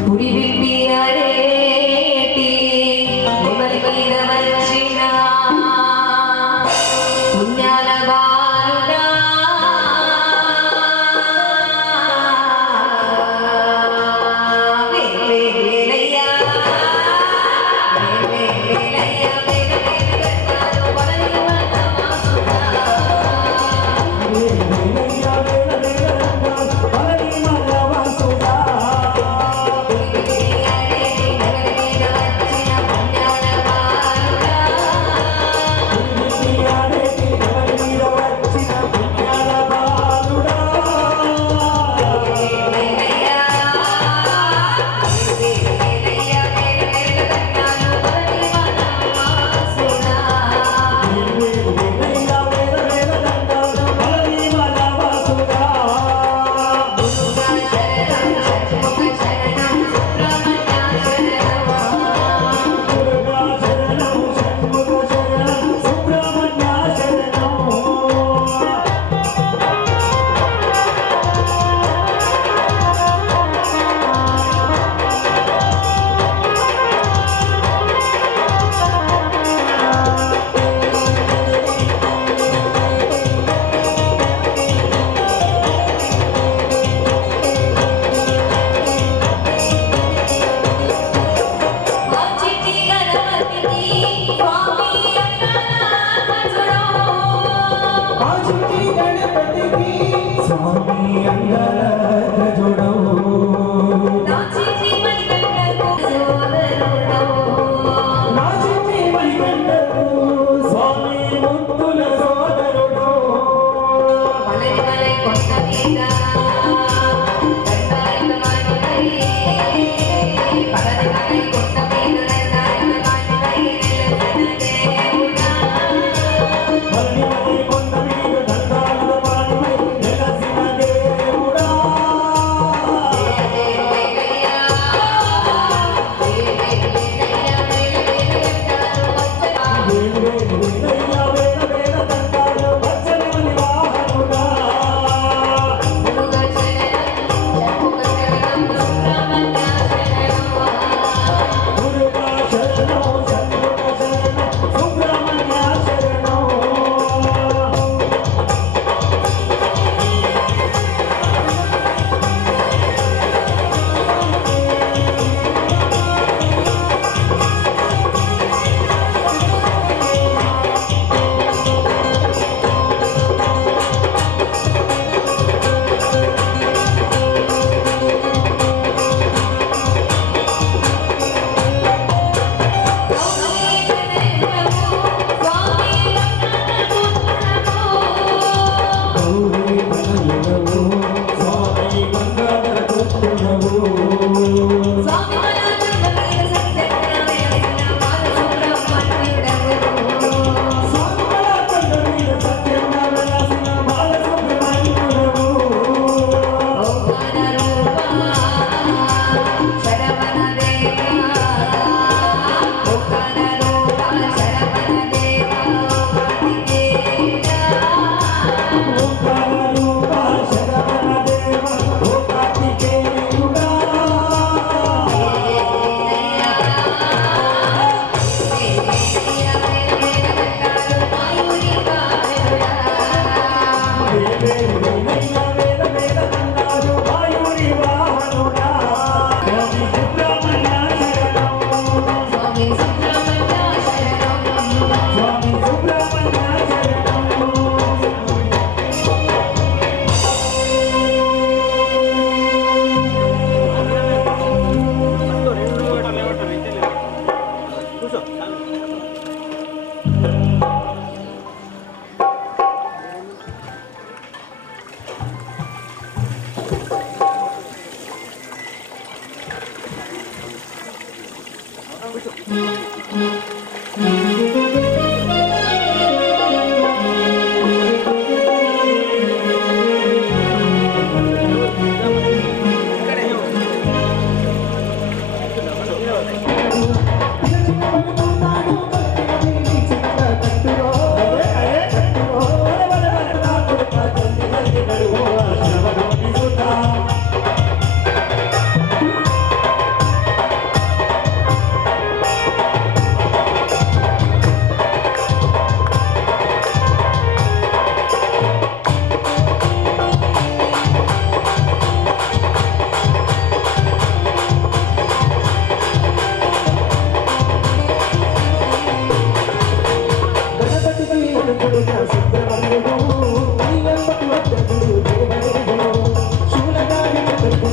పురి విప్పియారే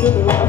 Bye.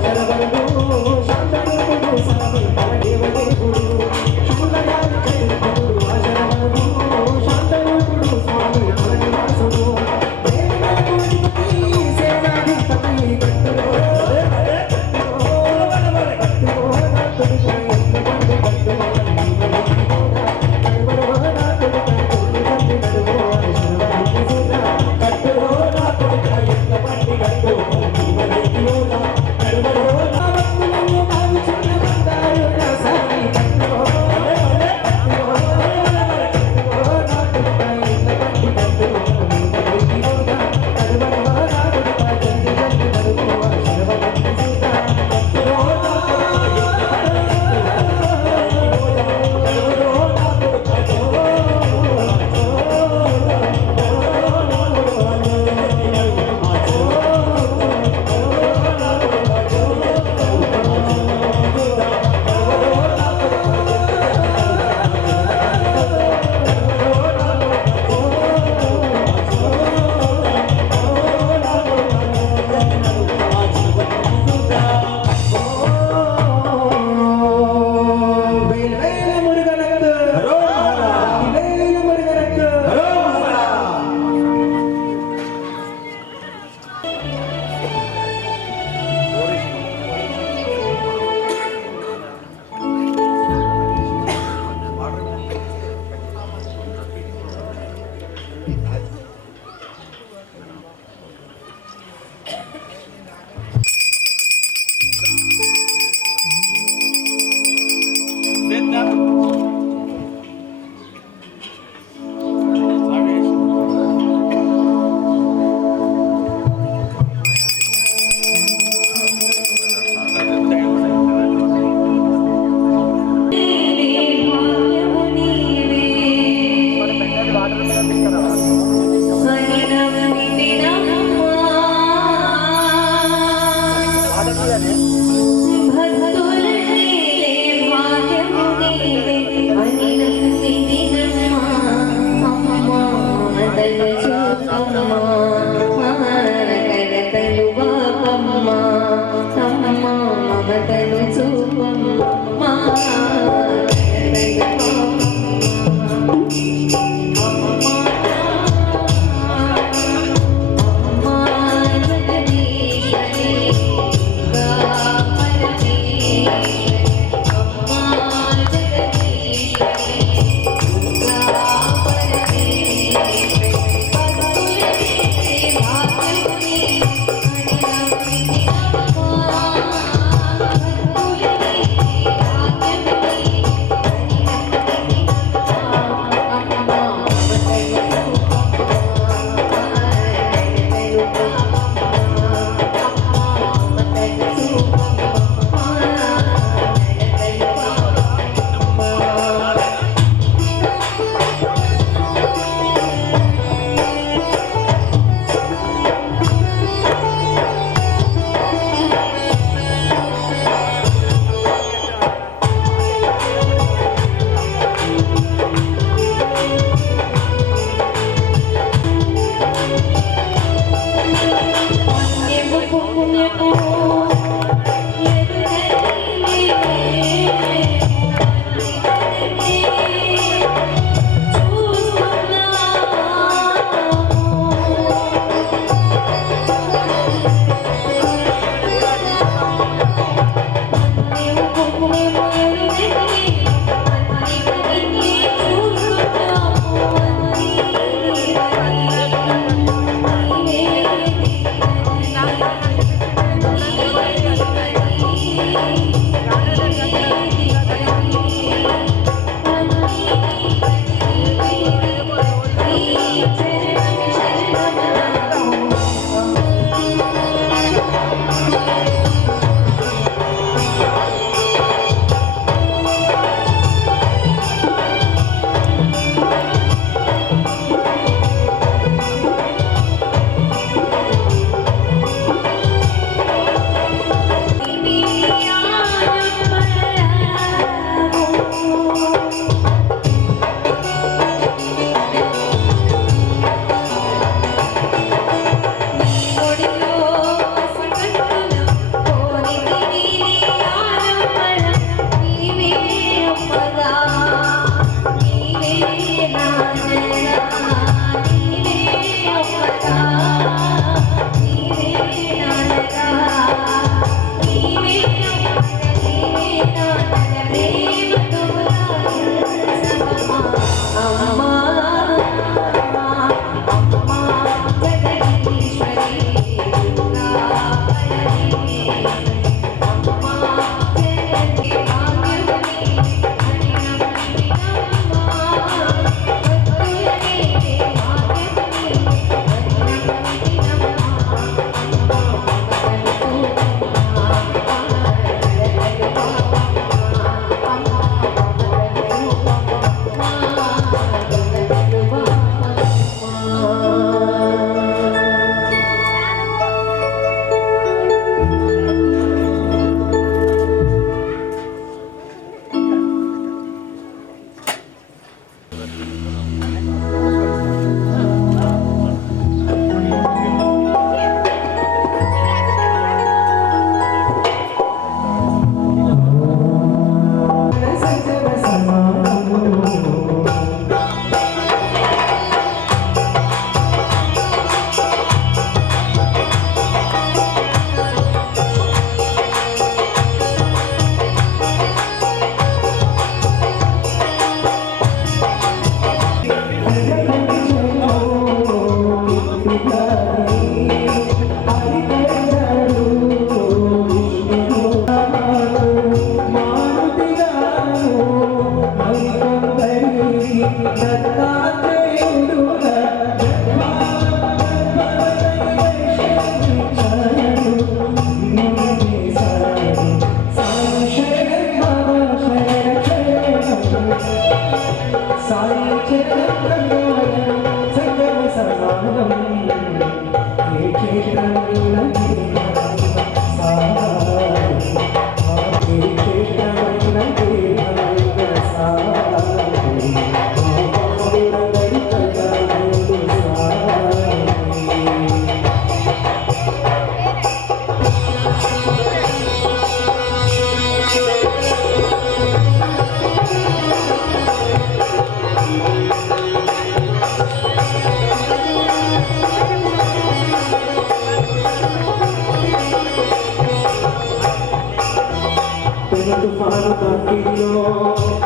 తుఫాను తాకిడిలో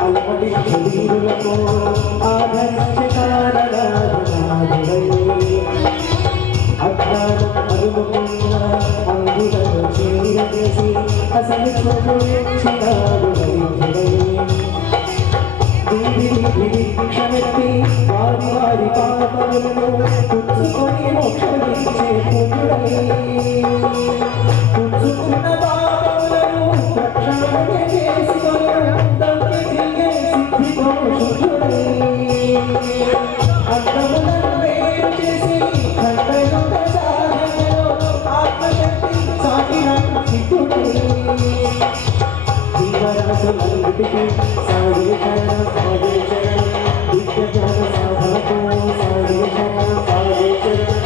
అలపటి ధీరులకు ఆదరించే కారణాదుడై అజ్ఞానం అలుముకున్న అంగులను చేరవేసి అసలు చూపించినాడుడై క్షమెత్తి వారి వారి పాపములను పుచ్చుకొని మోక్షమిచ్చే పుణ్యుడై పుచ్చుకున్న పాపములను ప్రక్షాళన చేసుకొని దంకి తిరిగే సిద్ధితో శుద్ధుడై అర్థములను వేరు చేసి ఖండయుత సాధనలో ఆత్మశక్తి సాగిన సిద్ధుడై జీవరాశులన్నిటికీ సాగే శరణం సాగే శరణం నిత్య జ్ఞాన సాధనకు సాగే శరణం సాగే శరణం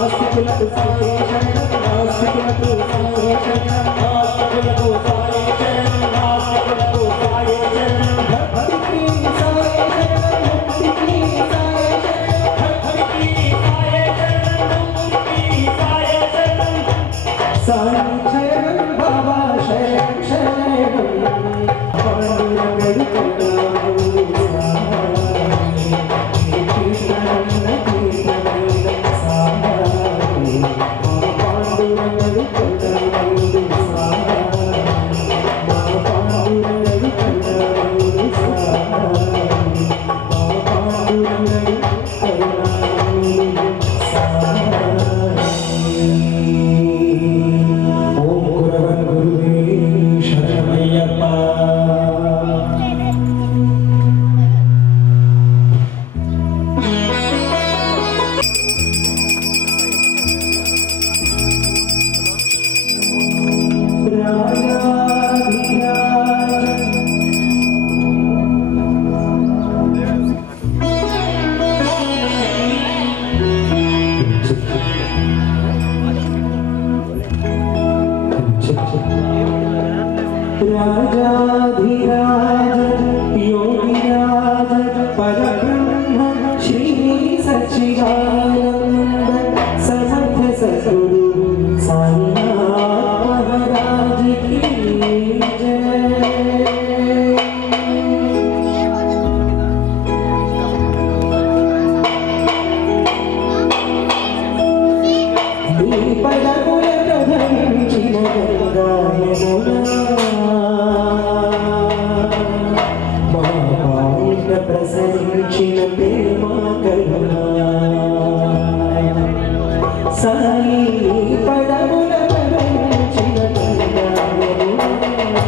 ఆస్తికులకు సాగే శరణం ఆస్తికులకు సాగే శరణం ఆస్తికులకు సాగే శరణం ఆస్తికులకు సాగే శరణం భక్తికి సాగే శరణం ముక్తికి సాగే శరణం భక్తికి సాగే శరణం ముక్తికి సాగే శరణం సాగే శరణం బాబా శరణం శరణం राजाधिराज योगिराज परब्रह्म श्री सच्चिदानंद समर्थ सद्गुरु साईनाथ महाराज की जय। पदमुल प्रभंचिन गंगा यमुना प्रसరించిన ప్రేమ కరుణ సాయి పదముల ప్రసరించిన గంగా యమునా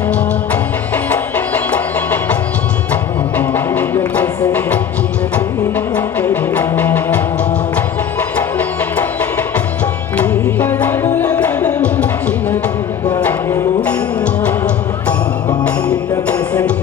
ప్రసరించిన ప్రేమ కరుణ పదముల ప్రసరించిన గంగా యమునా ప్రసరించిన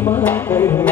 ప్రేమ కరుణ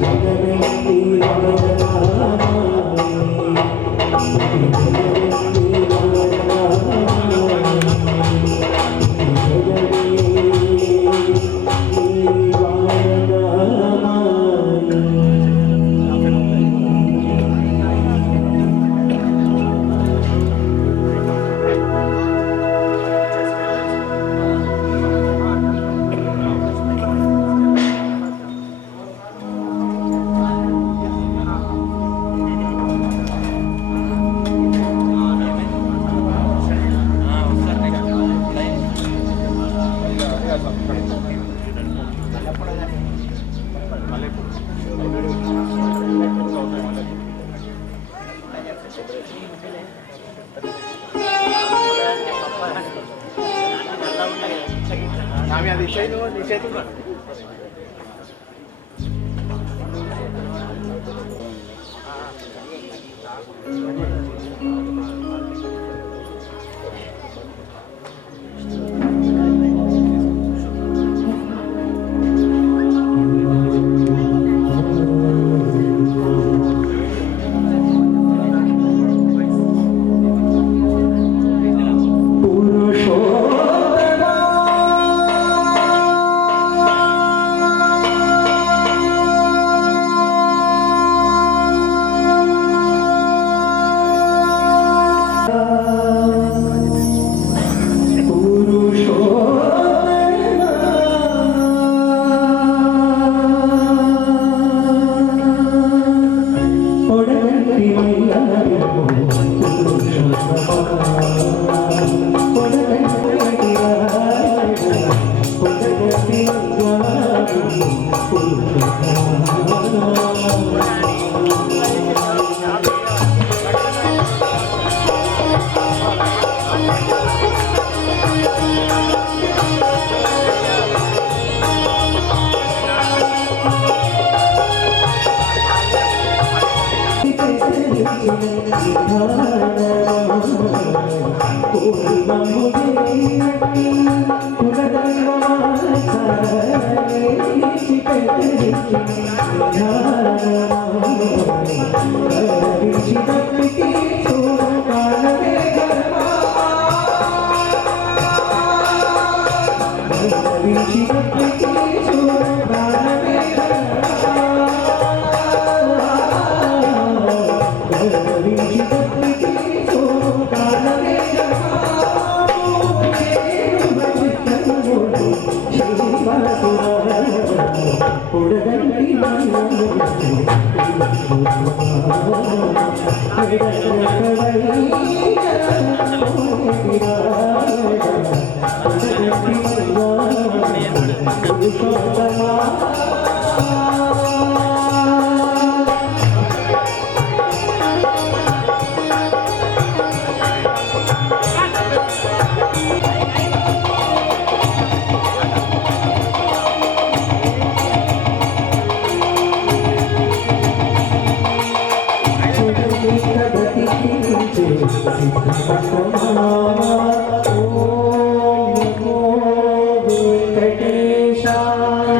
జగదంబి kami ada di situ kan. Krishna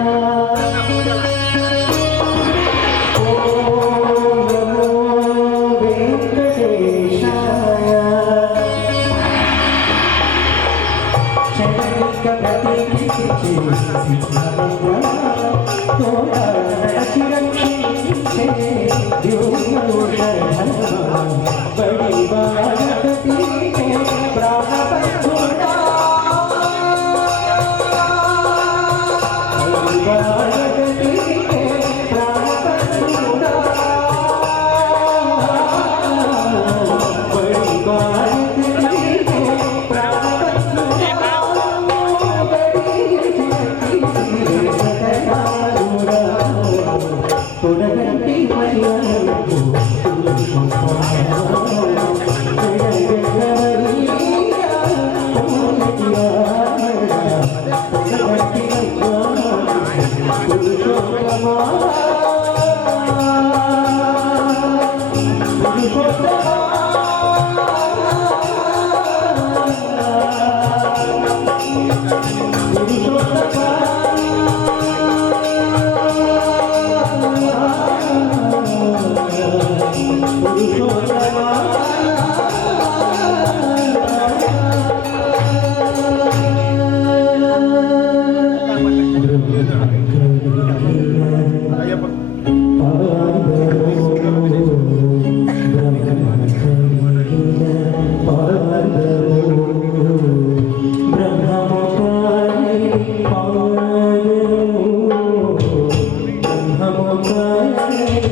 Thank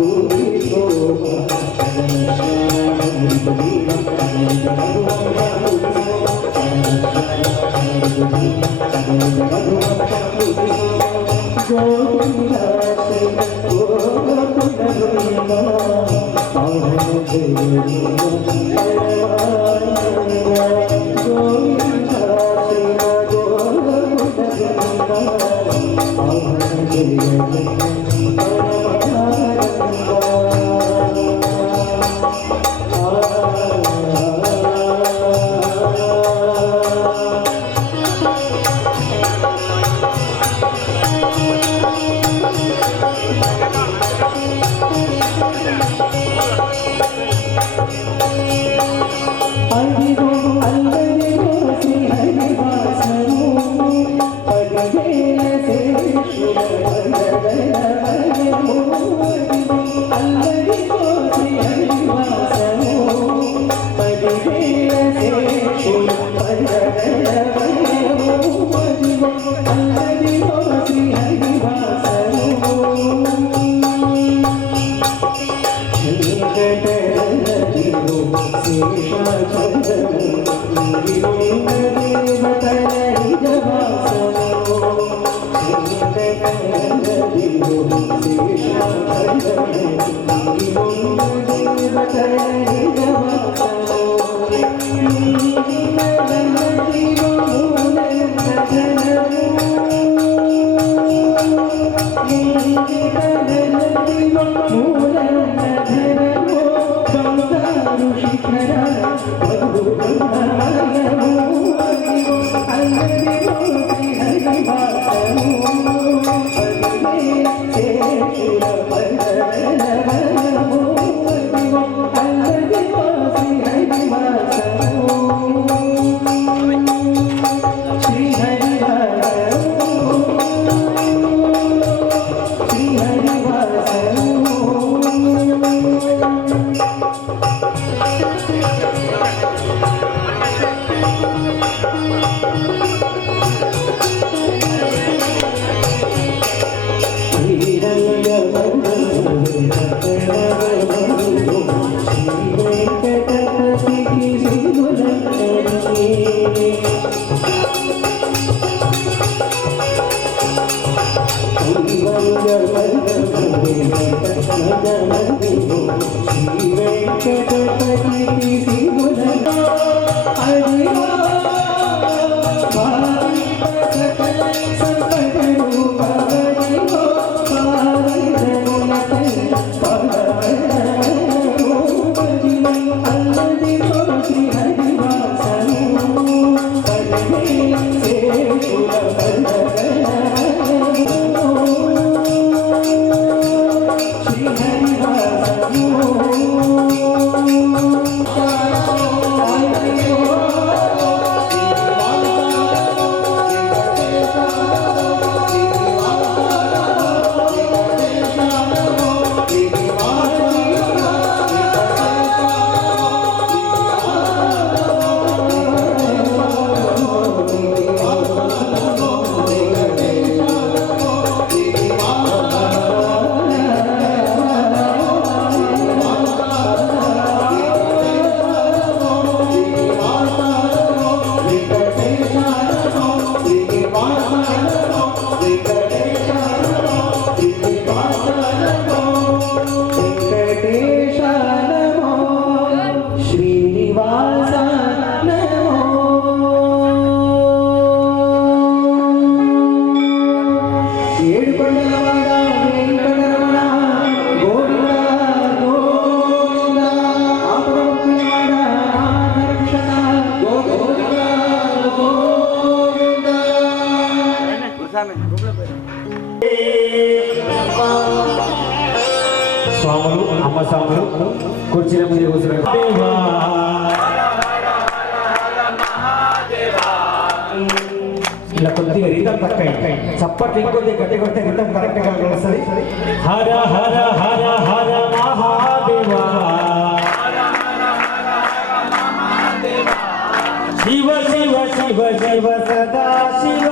you. స్వాములు అమ్మ స్వాములు కుర్చీల మీద కూర్చున్నారు. ఇలా కొద్దిగా రితం తక్కువ చప్పట్లు ఇంకొద్ది గట్టి కొట్టే రితం కరెక్ట్ గా వస్తుంది. హర హర హర హర మహాదేవా శివ శివ శివ శివ సదా శివ.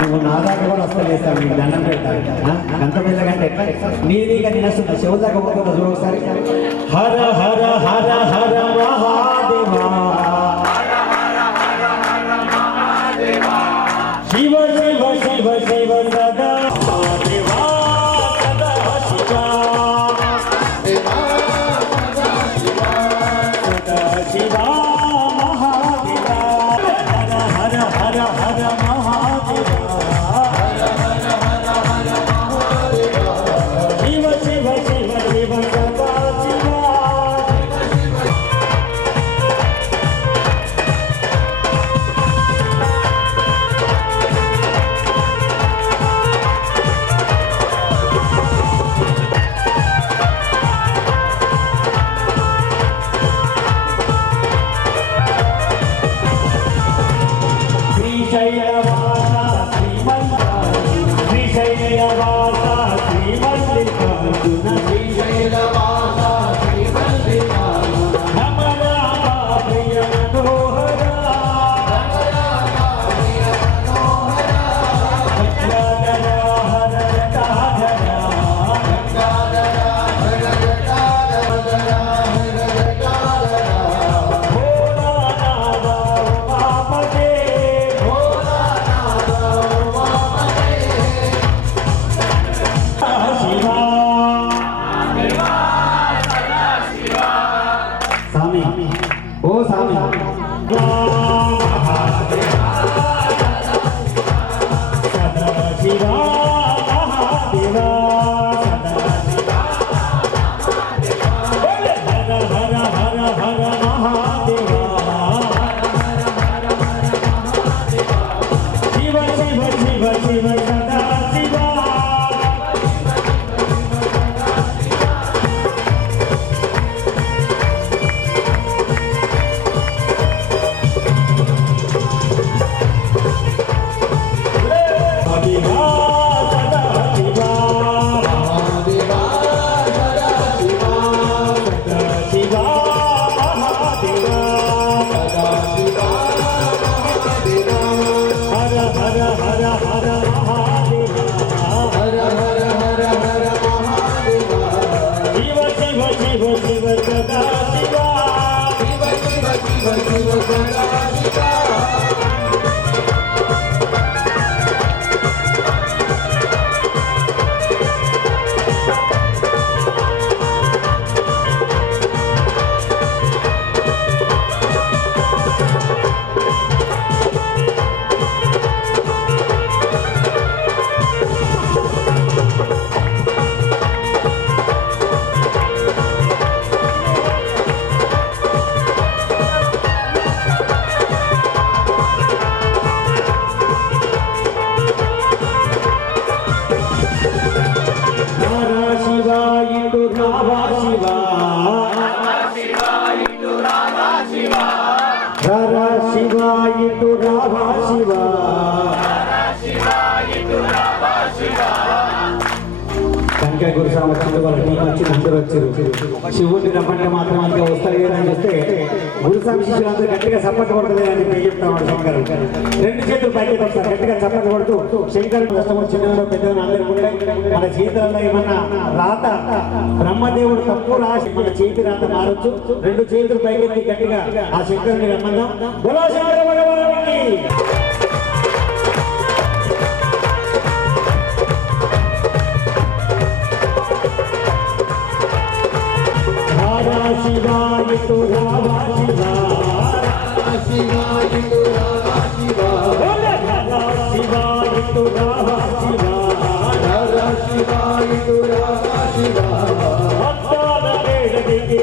నువ్వు నా దాకా కూడా వస్తాను చేస్తాను, నీకు దండం పెడతాను. అంత పెద్దగంటే నీదిగా నినస్తున్నా శివ దాకా పోకుండా చూడు ఒకసారి. హర హర హర హర మహాదేవా శివ శివ శివ శివ సదా శైలవాస శ్రీ మల్లికార్జున శ్రీశైలవాస శ్రీ మల్లికార్జున రమ రామ ప్రియ మనోహర గంగాధర హర జటాధర భోలానాథ ఉమాపతే శివా స్వామి ఓ స్వామి సదా శివా మహాదేవా హర హర హర హర మహాదేవా శివ శివ శివ శివ సదా శివా శివా సదా శివా సదా శివా మహాదేవా హర హర హర హర మహాదేవా శివ శివ శివ శివ సదా శివా హర శివా ఇటు రావా శివా హర శివా ఇటు రావా శివా కనుక గురు సంవత్సరం వాళ్ళ టీం వచ్చి అందరూ వచ్చారు శివుడిని రమ్మంటే మాత్రం ఇంకా వస్తారు ఏదని చూస్తే గురు స్వామి శిష్యులందరూ గట్టిగా సపోర్ట్ కొడుతుంది అని నేను చెప్తాను శంకర్ రెండు చేతులు పైకి వస్తారు గట్టిగా సపోర్ట్ కొడుతూ శంకర్ కష్టం చిన్న పెద్దగా అందరూ ఉండే మన చేతులలో ఏమన్నా రాత బ్రహ్మదేవుడు తప్పు రాసి మన చేతి రాత మారొచ్చు రెండు చేతులు పైకి గట్టిగా ఆ శంకరుని రమ్మందాం బోలో శంకర భగవానుడికి రాధా శివాయ తో రాధా శివా శివాయ తో రాధా శివా రాధా శివాయ తో రాధా శివా రాధా శివాయ తో రాధా శివా భక్తాల వేడికి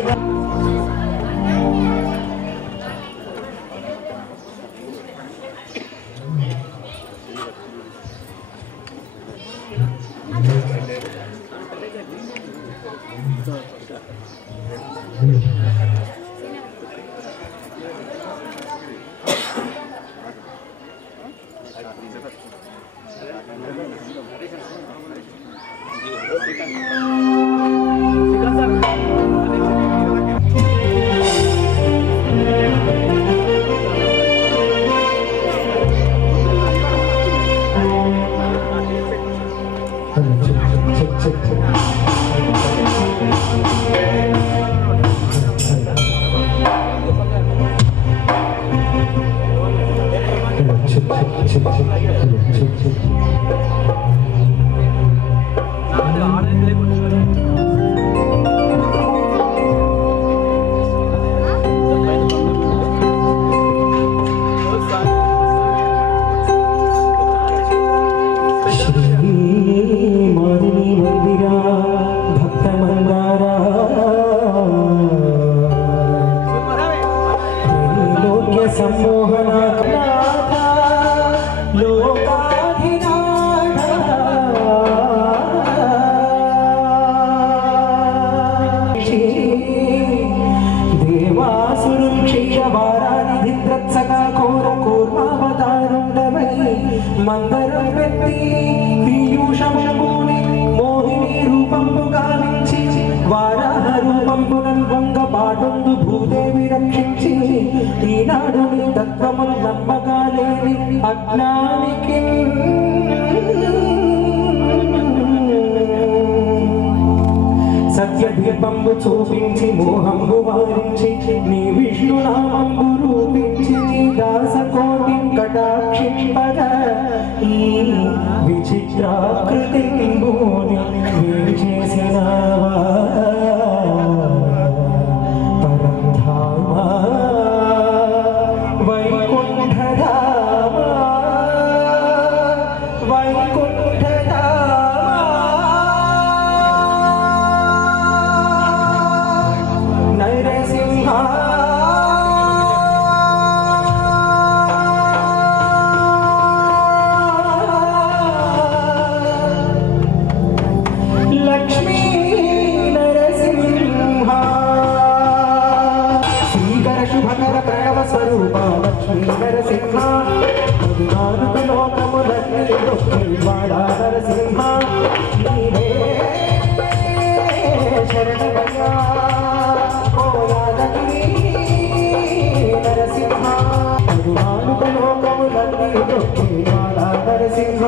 శ్రీ మణి మందిరా అజ్ఞానికి సత్యదీపంబు చూపించి మోహంబు వారించి నీ విష్ణునామంబు రూపించి నీ దాసకోటి కటాక్షింపగ ఈ విచిత్రాకృతింబుని వేరు చేసినావా పరంధామా వైకుంఠధామా వైకుంఠధామా నరసింహ లక్ష్మీ నరసింహ శ్రీకర శుభకర ప్రణవ స్వరూప లక్ష్మీ నరసింహ పదునాలుగు లోకములన్నీ వాడ నరసింహ నీవే శరణమయ్యా ఓ యాదగిరి నరసింహ పదునాలుగు లోకములన్నీ వాడ నరసింహ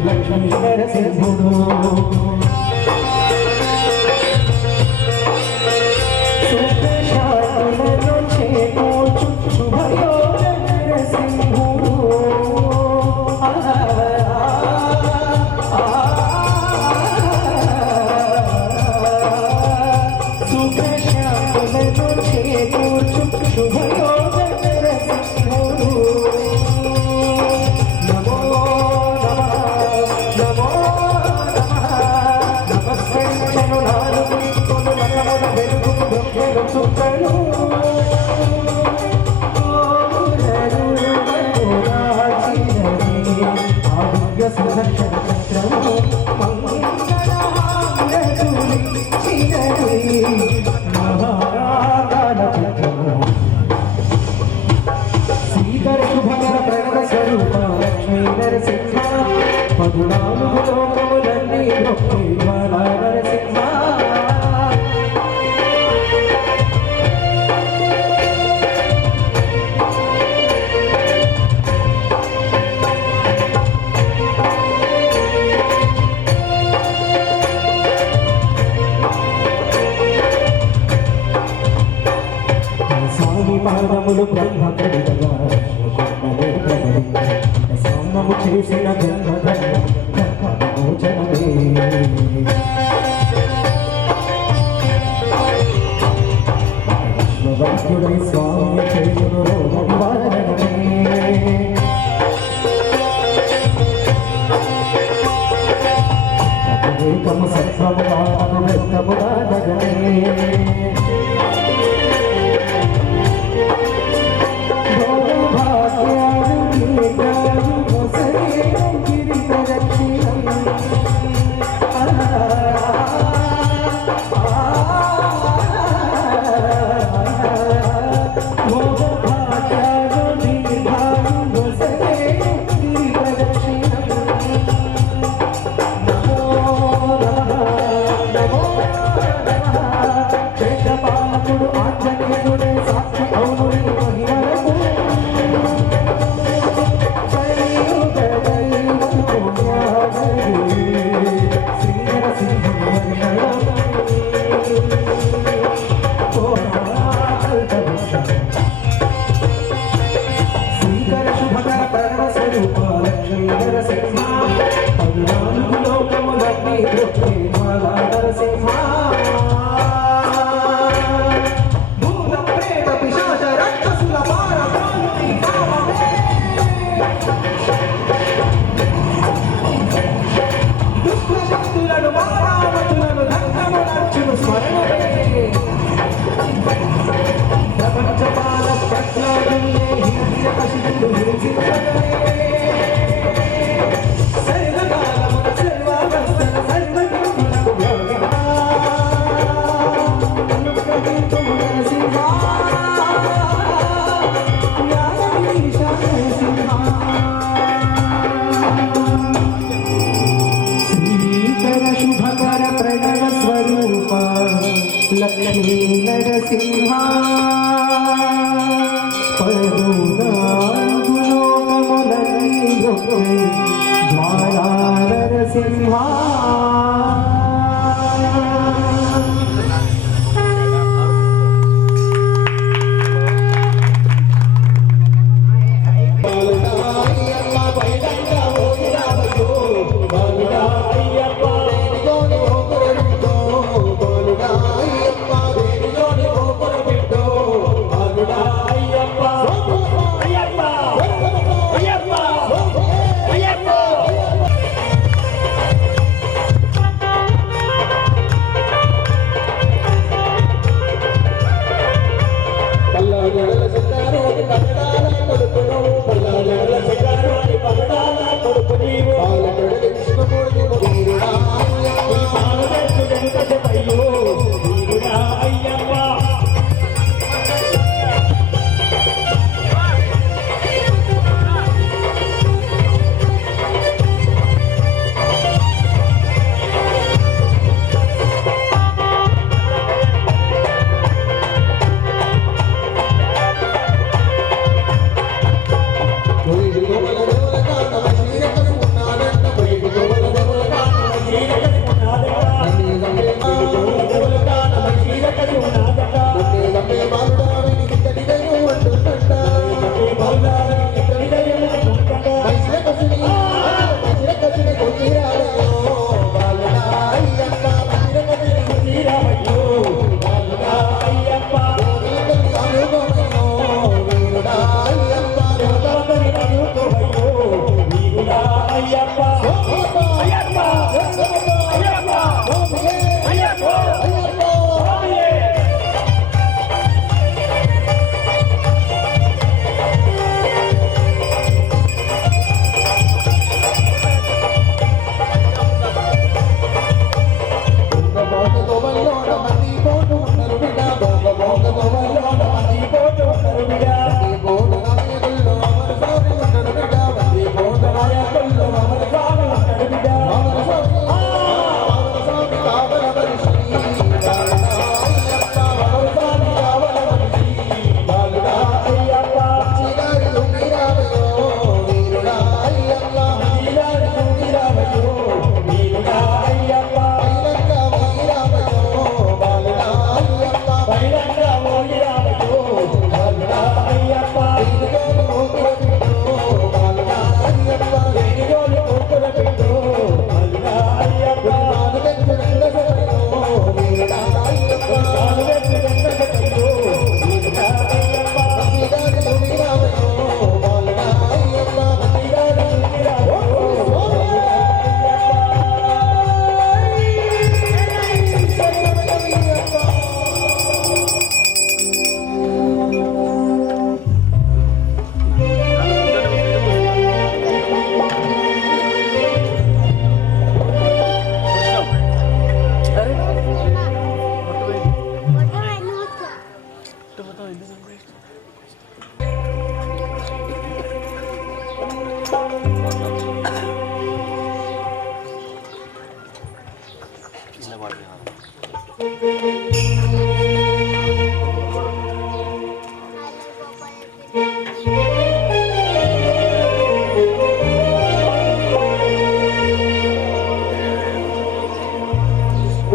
లక్ష్మీ నరసింహుడు సుఖశాంతులను చేకూర్చు శుభయోగ నరసింహుడు సుఖశాంతులను చేకూర్చు శుభయోగ నరసింహుడు నమో నమః నమో నమః నమస్తే జనులాలు కొను నమన వెలుగు బ్రహ్మను సుఖను ఆరోగ్య సుదర్శన చక్రము మంగళహారతులి చిరవి మహారాగాల చక్రము శ్రీకర శుభకర ప్రణవ స్వరూప లక్ష్మీ నరసింహ పదునాలుగు లోకములన్నీ భక్తి బాల నరసింహ స్వామి పాదములు బ్రహ్మ కడిగగా స్నానము చేసిన గంగోచనమే విష్ణుభక్తుడై స్వామి చేయును రోగనివారణమే ఏకము సత్వము కాదు వ్యక్తముగా నగనే భాగ్యాలు లక్ష్మీ నరసింహ జ్వాలా నరసింహ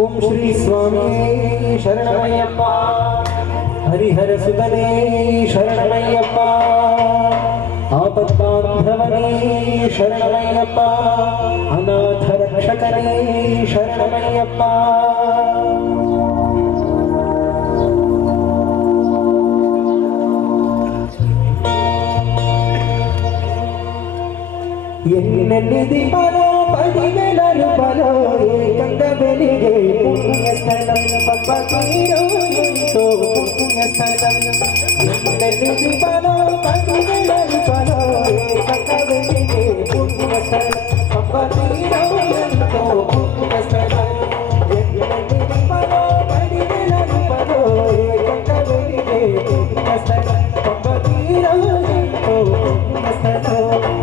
ఓం శ్రీ స్వామి శరణమయ్యప్ప, హరిహర సుతనే శరణమయ్యప్ప, ఆపద్బాంధవనే శరణమయ్యప్ప, అనాథ రక్షకనే శరణమయ్యప్ప. ఎన్నెన్ని దీపాలో 10,000 రూపాయలు ఏకంగా వెలిగే పుణ్యస్థలం పంపతీరు ఎంతో పుణ్యస్థలం. ఎన్నెన్ని దీపాలో 10,000 రూపాయలు పుణ్యస్థలం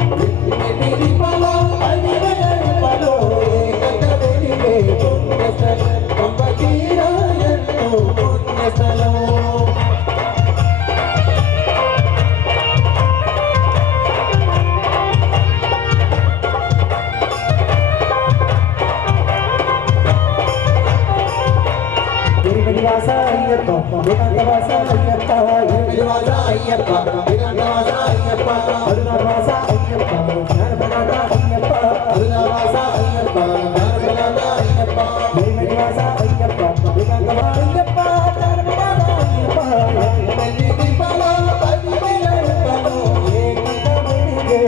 దీపాలు 10,000 రూపాయలు ఏకంగా వెలిగే పుణ్యస్థలం పంప తీరా ఎంతో పుణ్యస్థలం వాస అయ్యప్ప వేదాంత వాస అయ్యప్ప వాస అయ్యప్ప వేదాంత వాస అయ్యప్ప అరుణవాస అయ్యప్ప జ్ఞానప్రదాత అయ్యప్ప అరుణవాస అయ్యప్ప జ్ఞానప్రదాత అయ్యప్ప వాస అయ్యప్ప వేదాంత వాస అయ్యప్ప జ్ఞానప్రదాత అయ్యప్ప వెల్లి దీపాల 10,000 రూపాయలు ఏకంగా వెలిగే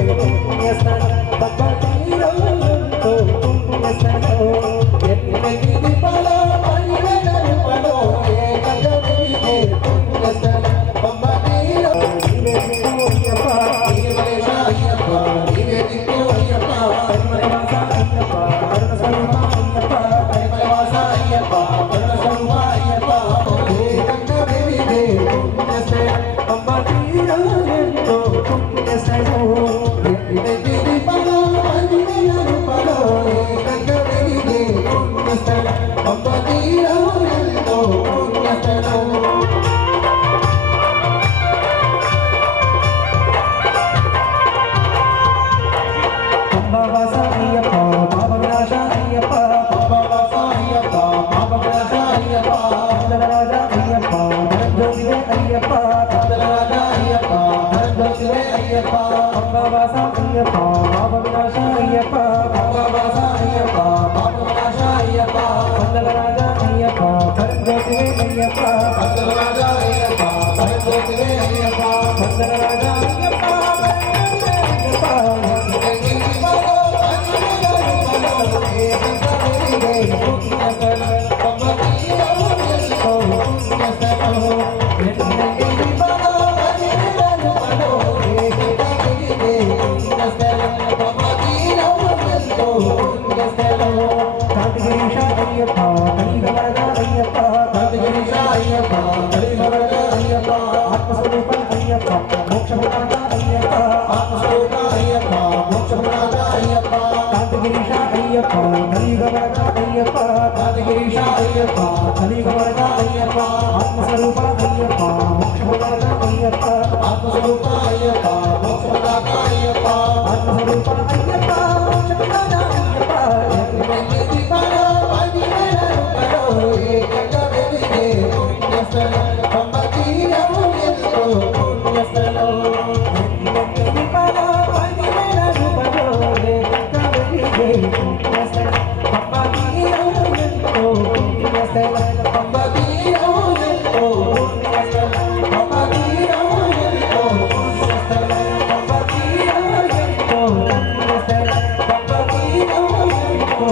పుణ్యస్థలం పప్ప తీరంతో పుణ్యస్థలం వెల్లి దీపాల 10,000 రూపాయలు ఏకంగా వెలిగే పుణ్యస్థలం పప్ప తీరం అయ్యప్ప నీవేశ అయ్యప్ప నీవే దిక్కు అయ్యప్ప పరిమళవాస అయ్యప్ప కరుణ స్వరూప అయ్యప్ప పరిమళవాస అయ్యప్ప కరుణ స్వరూప అయ్యప్ప ఏకంగా వెలిగే పుణ్యస్థలం పప్ప తీరం ఎంతో పుణ్యస్థలం వెల్లి దీపాల 10,000 రూపాయలు ఏకంగా వెలిగే పుణ్యస్థలం పప్ప తీరం ఎంతో పుణ్యస్థలం వాస అయ్యప్ప పాప వినాశ అయ్యప్ప వాస అయ్యప్ప పాప వినాశ అయ్యప్ప రాజ అయ్యప్ప జ్యోతివే అయ్యప్ప రాజ అయ్యప్ప జ్యోతివే అయ్యప్ప వాస అయ్యప్ప పాప వినాశ అయ్యప్ప వాస అయ్యప్ప పాప వినాశ అయ్యప్ప రాజ అయ్యప్ప జ్యోతివే అయ్యప్ప రాజ అయ్యప్ప జ్యోతివే అయ్యప్ప రాజ అయ్యప్ప కాంతిగిరీశ అయ్యప్ప కలిగవరద అయ్యప్ప కాంతిగిరీశ అయ్యప్ప కలిగవరద అయ్యప్ప ఆత్మస్వరూప అయ్యప్ప మోక్షప్రదాత అయ్యప్ప ఆత్మస్వరూప అయ్యప్ప మోక్షప్రదాత అయ్యప్ప కాంతిగిరీశ అయ్యప్ప కలిగవరద అయ్యప్ప కాంతిగిరీశ అయ్యప్ప కలిగవరద అయ్యప్ప ఆత్మస్వరూప అయ్యప్ప మోక్షప్రదాత అయ్యప్ప ఆత్మస్వరూప అయ్యప్ప మోక్షప్రదాత అయ్యప్ప ఆత్మస్వరూప అయ్యప్ప మోక్షప్రదాత అయ్యప్ప దీపాల 10,000 రూపాయలు ఏకంగా వెలిగే పుణ్యస్థలం పంప తీరం ఎంతో పుణ్యస్థలం దీపాల 10,000 రూపాయలు ఏకంగా వెలిగే పుణ్యస్థలం పంప తీరం ఎంతో పుణ్యస్థలం పంప తీరం ఎంతో పుణ్యస్థలం పంప తీరం ఎంతో పుణ్యస్థలం పంప తీరం ఎంతో పుణ్యస్థలం పంప తీరం ఎంతో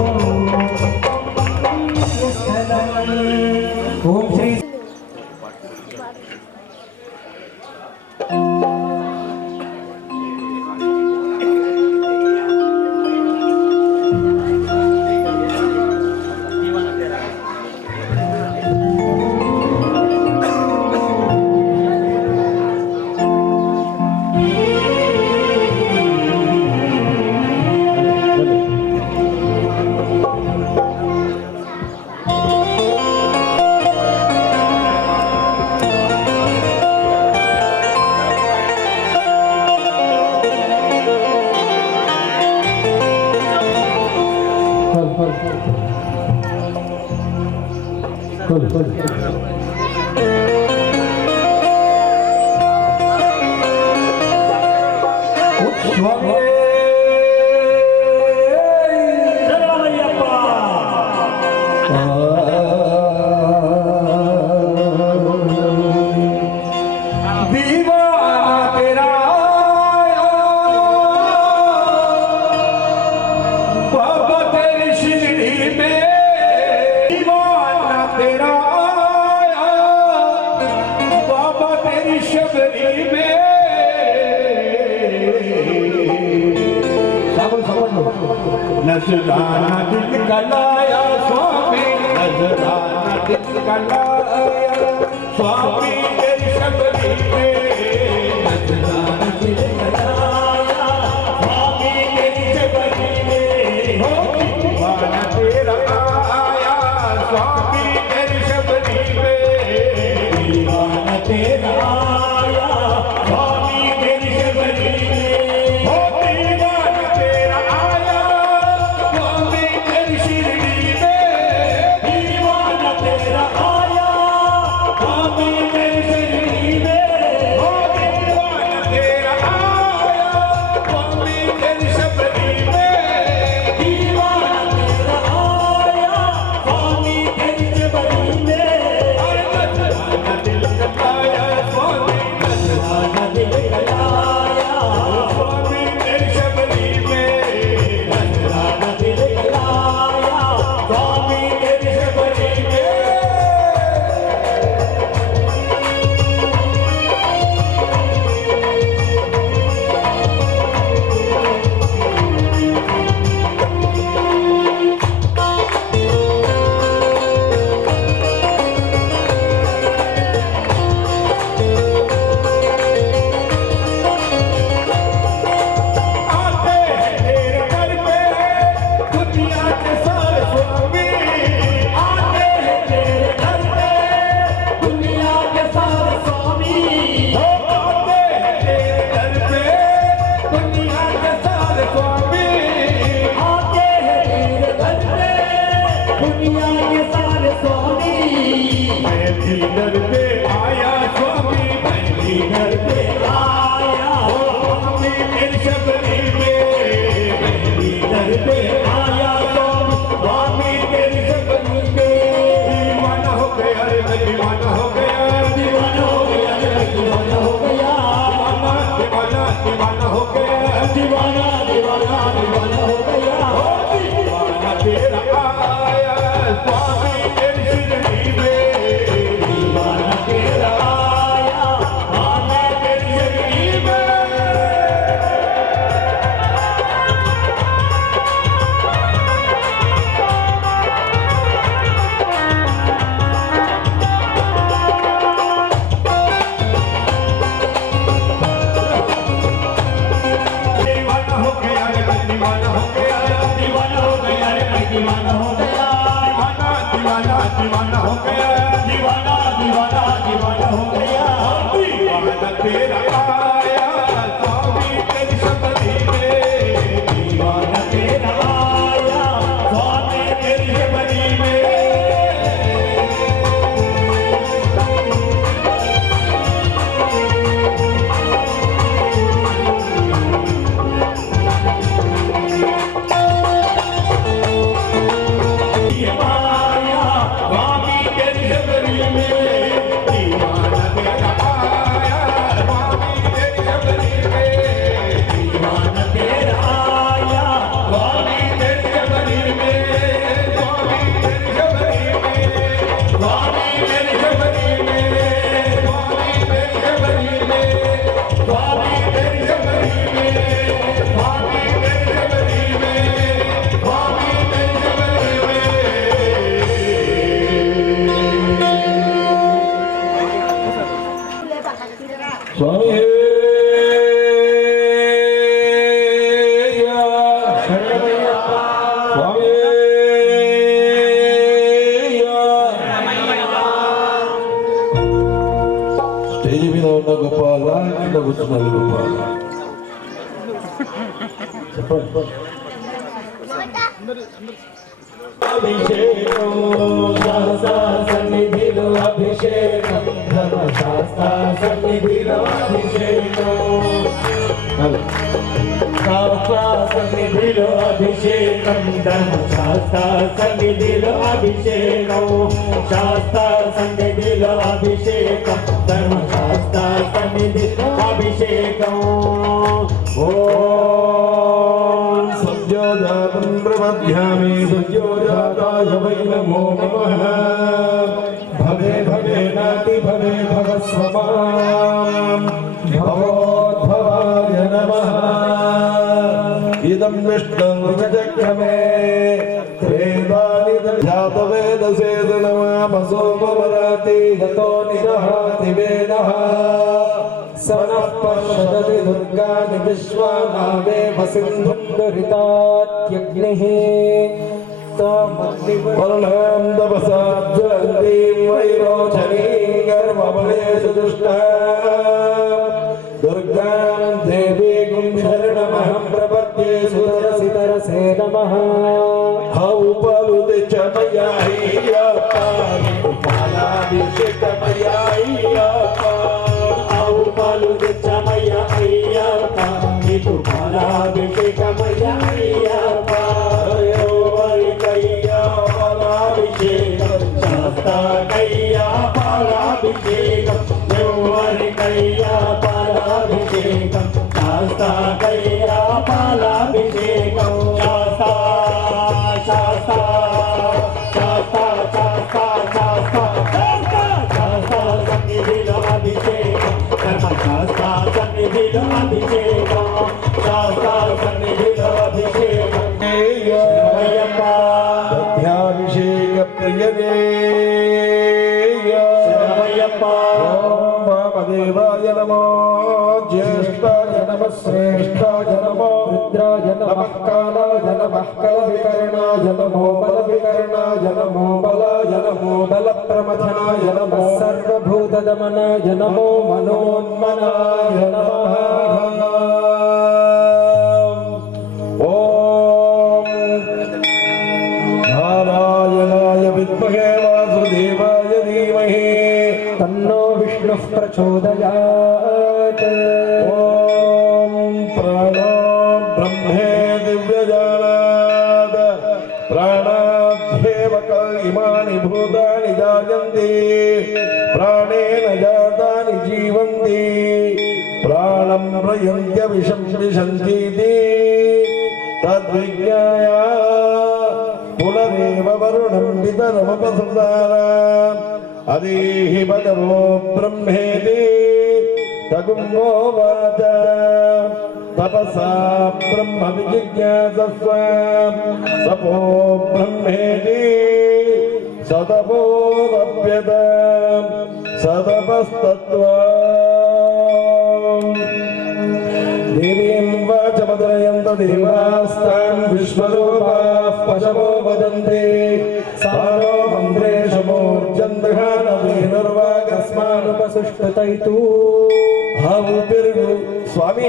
పుణ్యస్థలం ఓం శ్రీ नजराना दिल का लाया स्वामी, नजराना दिल का लाया स्वामी तेरी शबरी में, नजराना दिल का लाया तेरी शबरी में दर पे आया तो स्वामी तेरी शबरी में दीवाना हो गया रे दीवाना हो गया दीवाना हो गया रे दीवाना हो गया दीवाना दीवाना हो गया दीवाना दीवाना दीवाना हो गया दीवाना तेरा आया स्वामी तेरी शबरी में दीवाना तेरा आया स्वामी तेरी शबरी में दीवाना हो गया रे दीवाना हो गया दीवाना हो गया रे दीवाना हो गया दीवाना दीवाना हो गया दीवाना दीवाना दीवाना हो गया दीवाना तेरा आया स्वामी तेरी शबरी में दीवाना तेरा आया स्वामी तेरी शबरी में आया स्वामी तेरी शबरी में दीवाना तेरा आया स्वामी तेरी शबरी में दीवाना तेरा आया स्वामी तेरी शबरी में स्वामी तेरी शबरी में स्वामी तेरी शबरी में स्वामी तेरी शबरी में स्वामी तेरी शबरी में स्वामी तेरी शबरी में स्वामी तेरी शबरी में स्वामी స్టేజ్ మీద ఉన్న గోపాల కింద కూర్చున్నారు గోపాల చెప్పండి అభిషేకం శాస్త్ర సన్నిధిలో అభిషేకం ధర్మశాస్త్ర సన్నిధిలో అభిషేకం శాస్త్ర సన్నిధిలో అభిషేకం ధర్మశాస్త్ర సన్నిధిలో అభిషేకం శాస్త్ర సన్నిధిలో అభిషేకం ధర్మశాస్త్ర సన్నిధిలో అభిషేకం ఓం సద్యోజాతం ప్రపద్యామి సద్యోజాతాయ వై నమో నమః భవే భవే నాతి భవే భవస్వమాం భవోద్భవాయ నమః ఇదం విష్ణుం విచక్రమే వేదాని జాతవేదసేదనమామసోమవరాతి యతో నిదహాతి వేదః సనః పశ్యతి దుర్గాని విశ్వానావేవ సింధుం దురితాత్యగ్నిః వర్ణాం తపసాజ్వలంతీం వైరోచనీం గర్భబలేషు దుష్టాం దుర్గాం దేవీం శరణమహం ప్రపద్యే సుదరసితరసే నమః హౌపలు తెచ్చమయాయ్యప్ప పాలాభిషేకమయాయ్యప్ప హౌపలు తెచ్చమయాయ్యప్ప నీకు పాలాభిషేకమయాయ్యప్ప పాలాభిషేకం శాస్త్రకయ్యా పాలాభిషేకం ఎవరికయ్యా పాలాభిషేకం శాస్త్రకయ్యా పాలాభిషేకం శాస్త్ర శాస్త్ర శాస్త్ర శాస్త్ర శాస్త్ర శాస్త్ర సన్నిధిలో అభిషేకం ధర్మశాస్త్ర సన్నిధిలో అభిషేకం శాస్త్ర సన్నిధిలో అభిషేకం అయ్యప్ప సత్యాభిషేక ప్రియనే శరణమయ్యప్ప ఓం వామదేవాయ నమో జ్యేష్ఠాయ నమః శ్రేష్ఠాయ నమో రుద్రాయ నమః కాలాయ నమః కలవికర్ణాయ నమో బలవికర్ణాయ నమో బలాయ నమో బలప్రమథనాయ నమో సర్వభూతదమనాయ నమో మనోన్మనాయ నమః ఓం నారాయణాయ విద్మహే వాసుదేవాయ ధీమహి తన్నో విష్ణుః ప్రచోదయాత్ ఓం ప్రాణ भूतानि जायन्ते प्राणेन जातानि जीवन्ति प्राणं प्रयन्त्य विषं विशन्तीति तद्विज्ञाय पुनरेव वरुणं पितरमुपसृतानाम् अदेहि भगवो ब्रह्मेति तगुम्बोवाच तपसा ब्रह्म विजिज्ञासस्व सपो ब्रह्मेति सतपोऽप्यत सतपस्तत्त्वा देवीं वाचमदयन्त देवास्तां विश्वरूपाः पशवो वदन्ते सारो मन्त्रेषु मूर्जन्दहानवीनुर्वागस्मानुपसुष्टतैतु ఆ ఊపిరుడు స్వామి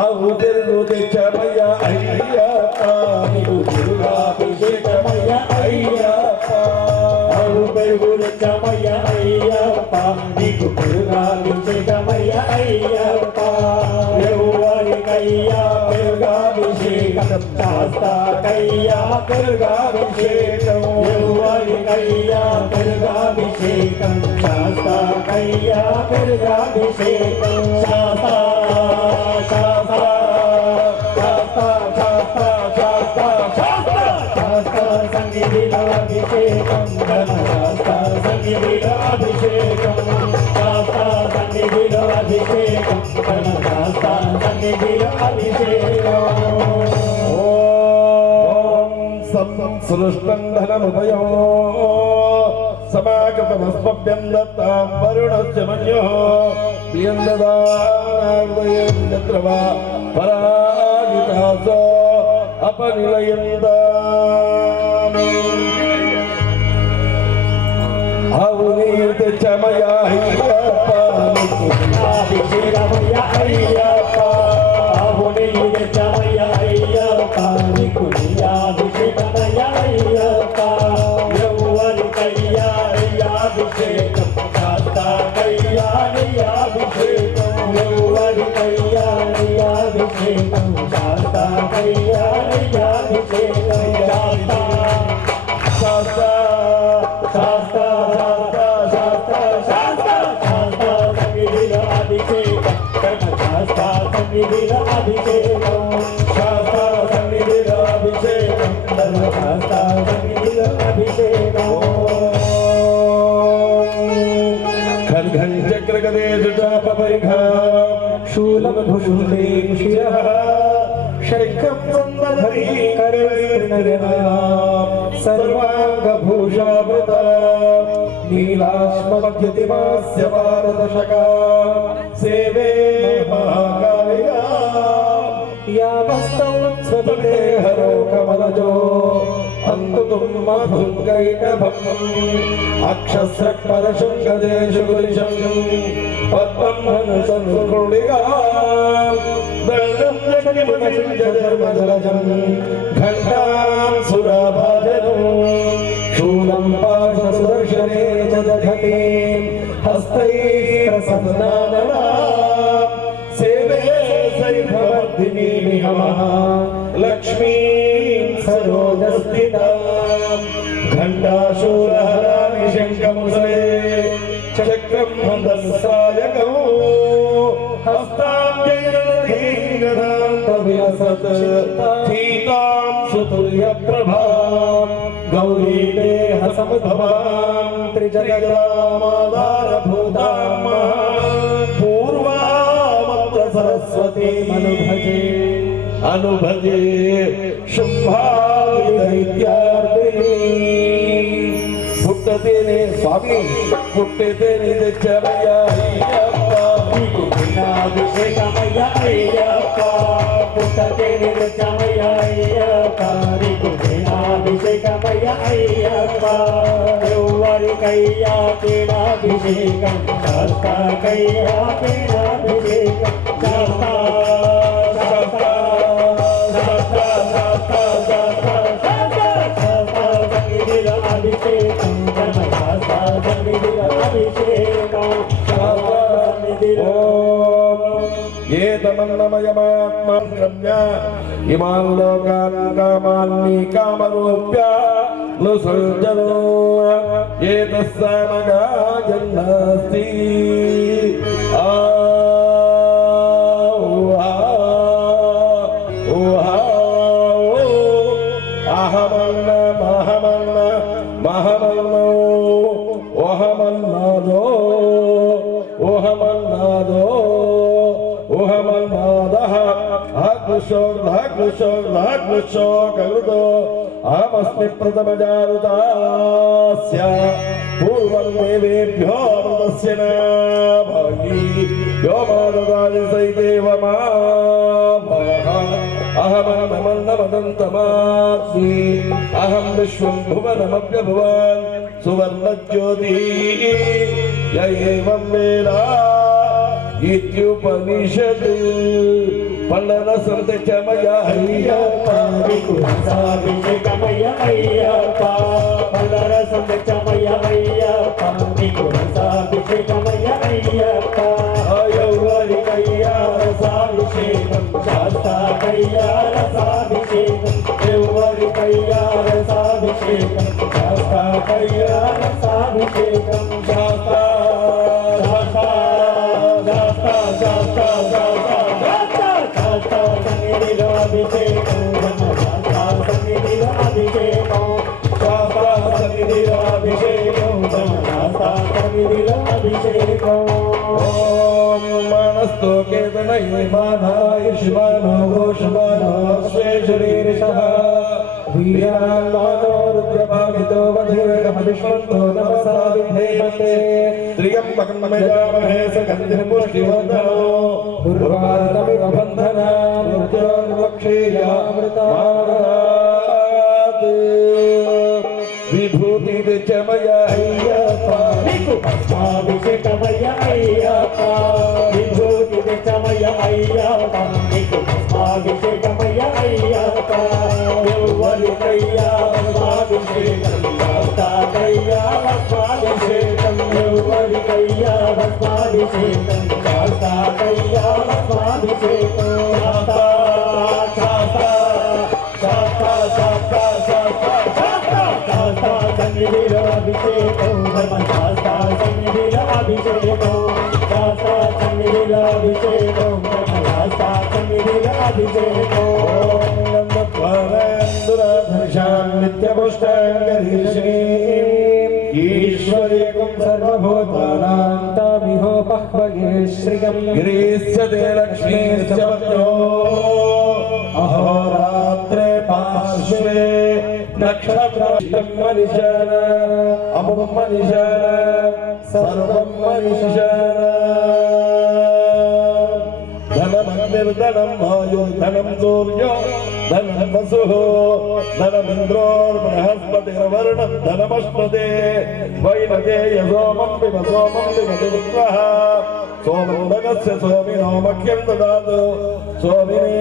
ఆ ఊపిరుడు తెచ్చమయ్యా అయ్యప్ప నీకు తిరుగాభిషేకమయ్య అయ్యప్ప ఆ ఊపిరుడు తెచ్చమయ్య అయ్యప్ప నీకు తిరుగాభిషేకమయ్య అయ్యప్ప ఎవరికయ్యా తిరుగాభిషేకం శాస్త్రకయ్యా తిరుగాభిషేకం ఎవరికయ్యా తిరుగాభిషేకం శాస్త్రకయ్యా తిరుగాభిషేకం శాస్త్ర శాస్త్ర శాస్త్ర శాస్త్ర శాస్త్ర శాస్త్ర శాస్త్ర సంగీత అభిషేకం శాస్త్ర సంగీత అభిషేకం శాస్త్ర సంగీత అభిషేకం శాస్త్ర సంగీత అభిషేకం ఓం సం సృష్టం ధనముపయో समागतमस्मभ्यं दत्तां वरुणस्य मन्योः प्रियं ददानार्दयेन्द्र वा पराजितासो अपनिलयन्ताम् అవునీర్తి చమయ అయ్యప్ప అభిషేకమయ్య అయ్యప్ప అవునీర్తి చమయ అయ్యప్ప నీకు అభిషేకమయ్య అయ్యప్ప ఎవరికయ్యా అభిషేకం శాస్త్రకయ్యా అభిషేకం ఎవరికయ్యా అభిషేకం శాస్త్రకయ్యా అభిషేకం శాస్త్ర శాస్త్ర శాస్త్ర శాస్త్ర శాస్త్ర సంగీత అభిషేకం శాస్త్ర సంగీత అభిషేకం శాస్త్ర సంగీత అభిషేకం శాస్త్ర సంగీత అభిషేకం ఖడ్గం చక్రగదేశు చాపపరిఘా శూలం భుషుండే శిరః శైఖం సందధరి కరవేణయనా सर्वांगभूषावृत नीलाश्मद्युतिमास्य पारदशका सेवे महाकाया यावस्तौ स्वपते हरो कमलजो अन्तुतुं मधुर्गैटभम् अक्षस्रक्परशृङ्गदेशु गुलिशं पद्मं हनुसंस्कृणिगा दण्डं जगन्मजधर्मजलजं घण्टां सुराभाजनं शूलं पाशसुदर्शने च दधते हस्तैः प्रसन्नानना सेवे सैभवर्धिनी निहमः लक्ष्मीं सरोजस्थितां घण्टाशूलहराणि शङ्खमुसले चक्रं हंससायकौ हस्ताब्जैर्दीर्घदान्तविलसत् सीतां सुतुल्यप्रभां गौरीदेहसमुद्भवां त्रिजगदामाधारभूतां पूर्वामत्र सरस्वतीमनुभजे अनुभजे शुम्भादिदैत्यार्दिनी पुट्टतेने स्वामी पुट्टतेने तेच्चमय अय्यप्प अभिषेकमय अय्यप्प पुट्टतेने तेच्चमय अय्यप्प अभिषेकमय अय्यप्प एव्वरिकय्या तेनाभिषेकं शास्त्रकय्या तेनाभिषेकं शास्त्र ఏతమన్నమయమాత్మన్య ఇమాన్ లోకాన్ కామాన్ని కామరూప్య नुसर्जनो एतस्सामगायन्नास्ति अहमस्मि प्रथमजारुतास्य पूर्वं देवेभ्यो अमृतस्य न भागी यो माददाति सैदेव अहमन्नमदन्तमास्मि अहं विश्वं भुवनमप्यभुवन् सुवर्णज्योतिः य एवं वेद इत्युपनिषत् पंडन संत चमया अय्यप्पा विकुलसाभिषेकमय अय्यप्पा पंडन संत चमया अय्यप्पा विकुलसाभिषेकमय अय्यप्पा यौवरि कय्यारसाभिषेकं शास्ता कय्यारसाभिषेकं यौवरि कय्यारसाभिषेकं शास्ता कय्यारसाभिषेकं शास्ता मनस्तो केतनयमानाय शिवानो घोषमानो श्रेशरीरिषः वीरान्मानो रुद्रभावितो वधीरमविश्वन्तो नमसा विधेमते त्र्यम्बकं यजामहे सुगन्धिं पुष्टिवर्धनो उर्वारुकमिव बन्धनान् मृत्योर्मुक्षीयामृतात् विभूतिः च मया अय्यप्पा विकुलसाभिषेकमय अय्यप्पा विभूतिः च मया अय्यप्पा विकुलसाभिषेकमय अय्यप्पा यौवरि कय्यारसाभिषेकं शास्ता कय्यारसाभिषेकं यौवरि कय्यारसाभिषेकं शास्ता कय्यारसाभिषेकं शास्ता शास्ता शास्ता शास्ता शास्ता शास्ता सन्निधिरभिषेकं धर्मशास्ता सन्निधिरभिषेकं शास्ता सन्निधिरभिषेकं धर्मशास्ता सन्निधिरभिषेकं ईश्वरीयं सर्वभूतानां तामिहो पह्वये श्रियं गिरीश्च लक्ष्मीश्च पत्रो अहोरात्रे पार्श्वे नक्षत्रं मनिषाण अमुं मनिषाण सर्वं मनिषाण धनमन्निर्धनं वायुर्धनं सूर्यो धनं वसुः धनमिन्द्रोर्बृहस्पतिर्वर्णं धनमश्नुते वैनतेय सोमं पिबद्वः सोमन्दकस्य सोमिनो मह्यं ददातु सोमिने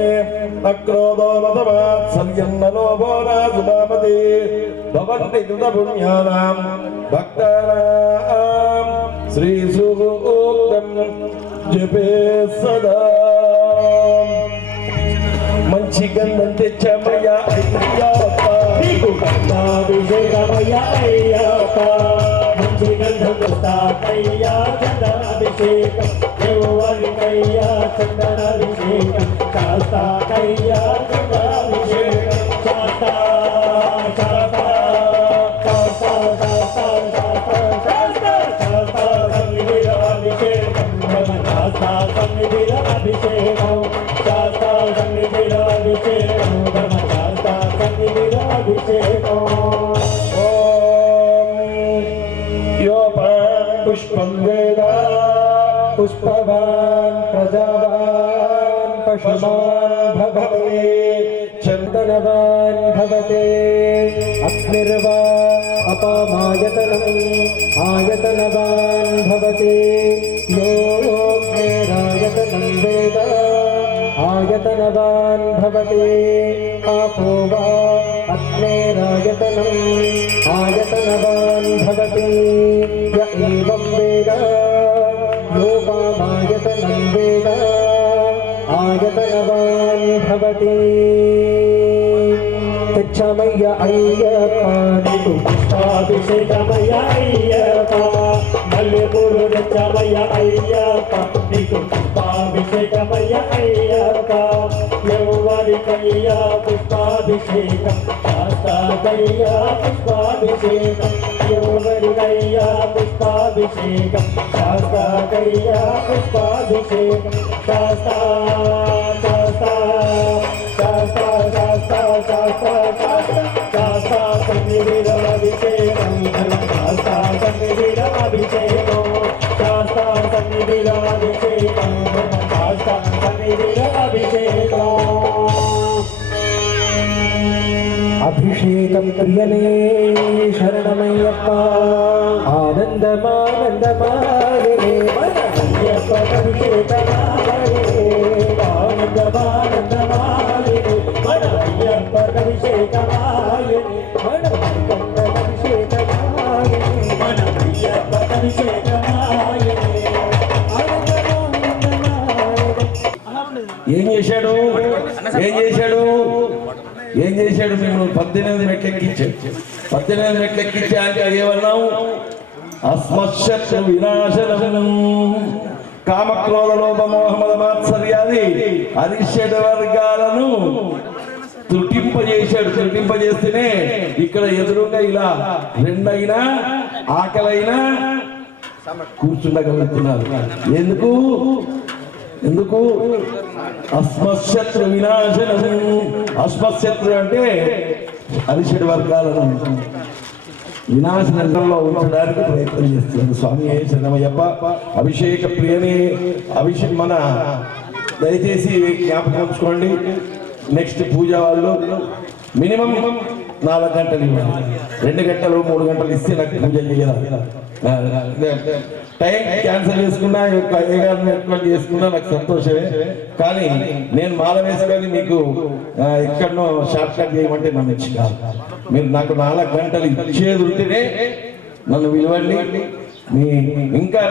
अक्रोधो नतमात्सर्यं न लोभो नासुभामति भवन्ति कृतपुण्यानां भक्तानां श्रीसूक्तं जपे सदा మంచి గంధం తెచ్చమయ్యా అయ్యప్ప వికులసాభిషేకమయ అయ్యప్ప మంచి గంధం తెస్తాకయ్యా చందనాభిషేకం యౌవరి కయ్యా చందనాభిషేకం శాస్తా కయ్యా చందనాభిషేకం శాస్తా శాస్తా శాస్తా శాస్తా శాస్తా శాస్తా సన్నిధిరభిషేకం శాస్తా సన్నిధిరభిషేకం శాస్తా సన్నిధిరభిషేకం శాస్తా సన్నిధిరభిషేకం पुष्पं वेद पुष्पवान् प्रजावान् पशुमान् भवते चन्दनवान् भवते अग्निर्वा अपामायतनम् आयतनवान् भवते योऽग्निरायतनं वेद आयतनवान् भवते आपो वा अग्नेरायतनम् आयतनवान् भवते य एवं वेद योपामायतनं वेद आयतनवान् भवति తెచ్చమయ్య అయ్యప్ప నీకు పుష్పాభిషేకమయ్య అయ్యప్ప మల్లెపూలు తెచ్చమయ్య అయ్యప్ప నీకు పుష్పాభిషేకమయ్య అయ్యప్ప ఎవరికయ్యా పుష్పాభిషేకం శాస్త్రయ్యా పుష్పాభిషేకం ఎవరికయ్యా పుష్పాభిషేకం శాస్త్రయ్యా పుష్పాభిషేకం శాస్త్ర అభిషేకం ప్రియనే శరణమయ్యప్ప ఆనందమానందమాయనే అయ్యప్ప అభిషేకమాయనే ఆనందమానందమాయనే మన అయ్యప్ప అభిషేకమాయనే మన అభిషేకమాయనే మన అయ్యప్ప అభిషేకమాయనే ఏం చేశాడు మేము 18 మెట్లు ఎక్కించాడు 18 మెట్లు ఎక్కించాక ఏమన్నాం అస్మశత్రు వినాశనం కామక్రోధ లోభ మోహమద మాత్సర్యాది అరిషడ్ వర్గాలను త్రుటింపజేస్తేనే ఇక్కడ ఎదురుగా ఇలా రెండైనా ఆకలైనా కూర్చుండగలుగుతున్నారు. ఎందుకు అస్మశత్రు వినాశనం. అస్మశత్రు అంటే అరిషడ్ వర్గాలను వినాశనంలో ఉంచడానికి ప్రయత్నం చేస్తున్నారు. స్వామి శరణమయ్యప్ప అభిషేక ప్రియని మన దయచేసి జ్ఞాపకం ఉంచుకోండి. నెక్స్ట్ పూజ వాళ్ళు మినిమం 4 గంటలు ఇవ్వాలి. 2 గంటలు 3 గంటలు ఇస్తే నాకు పూజ చేయాలి. టైం క్యాన్సిల్ చేసుకున్నా ఎక్కువ చేసుకున్నా నాకు సంతోషమే. కానీ నేను మాల వేసుకొని మీకు ఎక్కడనో షార్ట్ కట్ చేయమంటే నన్ను ఇచ్చి కాదు. మీరు నాకు 4 గంటలు ఇచ్చేది ఉంటేనే నన్ను విలువండి. ఇంకా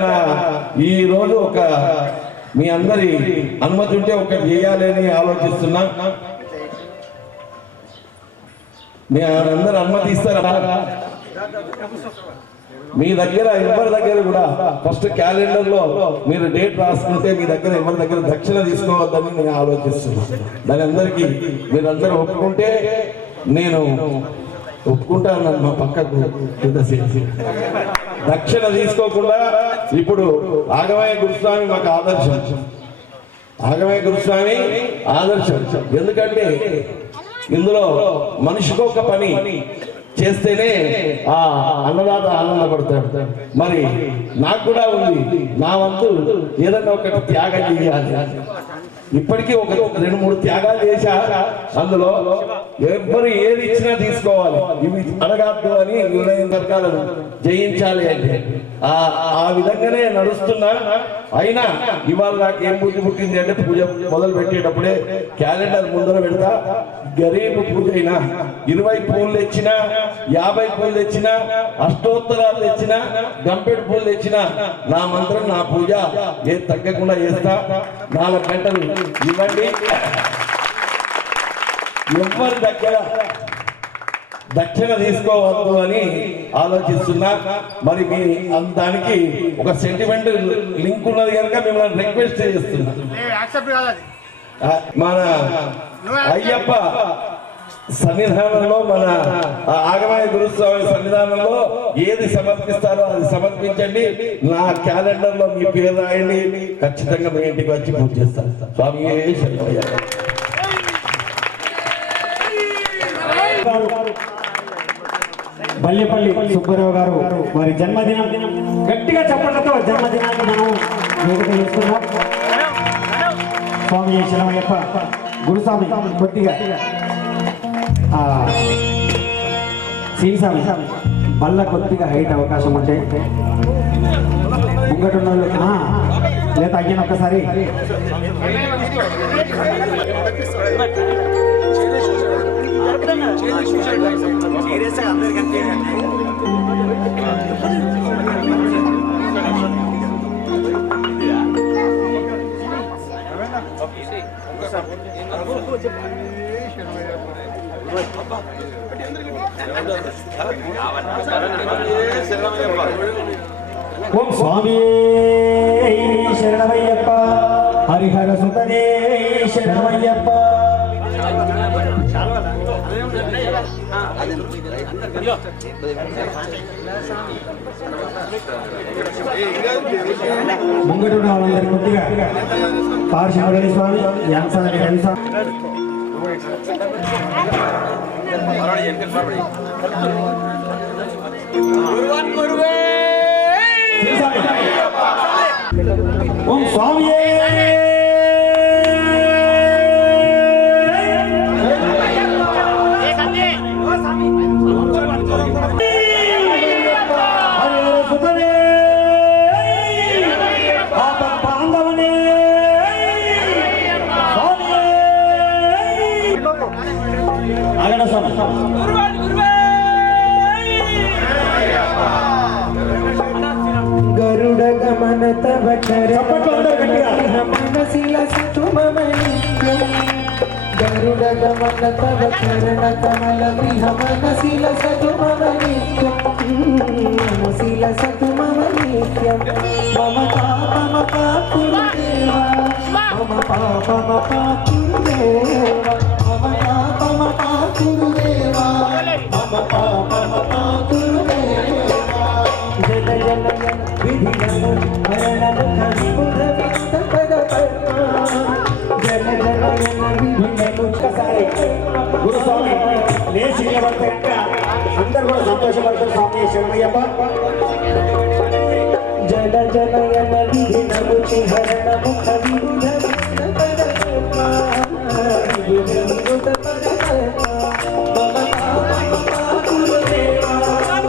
ఈ రోజు మీ అందరి అనుమతి ఉంటే ఒకటి చేయాలని ఆలోచిస్తున్నా. మీ అందరు అనుమతి ఇస్తారా? మీ దగ్గర ఎవరి దగ్గర కూడా ఫస్ట్ క్యాలెండర్ లో మీరు డేట్ రాసుకుంటే మీ దగ్గర ఎవరి దగ్గర దక్షిణ తీసుకోవద్దని నేను ఆలోచిస్తున్నాను. దాని అందరికీ మీరందరూ ఒప్పుకుంటే నేను ఒప్పుకుంటాను. మా పక్కకు దక్షిణ తీసుకోకుండా ఇప్పుడు ఆగమయ్య గురుస్వామి మాకు ఆదర్శం. ఆగమయ్య గురుస్వామి ఆదర్శం ఎందుకంటే ఇందులో మనిషికి ఒక పని చేస్తేనే ఆ అన్నదాత ఆనందపడతాడు. మరి నాకు కూడా ఉంది, నా వంతు ఏదన్నా ఒకటి త్యాగం చేయాలి. ఇప్పటికీ ఒక 2-3 త్యాగాలు చేశా. అందులో ఎవ్వరు ఏది ఇచ్చినా తీసుకోవాలి, ఇవి అడగద్దు అని నిర్ణయం వర్గాలను జయించాలి అంటే ఆ విధంగానే నడుస్తున్నా. అయినా ఇవాళ నాకు ఏం బుద్ధి పుట్టింది అంటే పూజ మొదలు పెట్టేటప్పుడే క్యాలెండర్ ముందర పెడతా. గరీబ్ పూజ అయినా 20 పూలు తెచ్చినా 50 పూలు తెచ్చినా అష్టోత్తరాలు తెచ్చినా గంపెడు పూలు తెచ్చినా నా మంత్రం నా పూజ ఏ తగ్గకుండా చేస్తా. 4 గంటలు ఇవ్వండి. ఎవరి దగ్గర దక్షిణ తీసుకోవద్దు అని ఆలోచిస్తున్నా. మరి మీ దానికి ఒక సెంటిమెంట్ లింక్ ఉన్నది కనుక మిమ్మల్ని రిక్వెస్ట్ చేస్తున్నా. మన అయ్యప్ప సన్నిధానంలో, మన ఆగమయ్య గురుస్వామి సన్నిధానంలో ఏది సమర్పిస్తారో అది సమర్పించండి. నా క్యాలెండర్ లో మీ పేరు రాయండి. ఖచ్చితంగా మీ ఇంటికి వచ్చి పూజ చేస్తాను. స్వామి శరణమయ్య. బల్లిపల్లి సుబ్బారావు గారు వారి జన్మదినం గట్టిగా చప్పట్లతో జన్మదినాన్ని మనం వేడుక చేస్తున్నాం. స్వామి శరణమయ్యప్ప గురుస్వామి కొద్దిగా శ్రీస్వామి బల్ల కొద్దిగా హైట్ అవకాశం ఉంటే ముంగటున్న లేదా అయ్యన ఒక్కసారి ఓం స్వామి శరణమయ్యప్ప హరిహర సుతనే శరణమయ్యప్ప ముంగట ఉన్న వాళ్ళందరి కొద్దిగా పార్షి మురళి స్వామి యాంసాని రవిస్వామి ఓం స్వామి గరుడ గమన తవ మనసిల సుమమణిత్యం గరుడ గమన తవ చరణ కమల విహ మనసిల సతుమమణిత్యం మనసిల సతుమమణిత్యం మమ పాపమ పాపురుదేవా మమ పాపమ పాపురుదేవా మమ పాపమ పాపురుదేవా మమ పాపమ పాపురుదేవా జన జన విధినము మరణము కవిపుర వింత పద జన జన విధినము ఒక్కసారి గురుస్వామి లేచి నిలబడితే అందరూ కూడా సంతోషపడతారు. స్వామి శరణయ్యప్ప జన జనయన విధినము చిహరణము కవిపుర వింత పద విధినముత పద మమ పాపమ పాపురుదేవా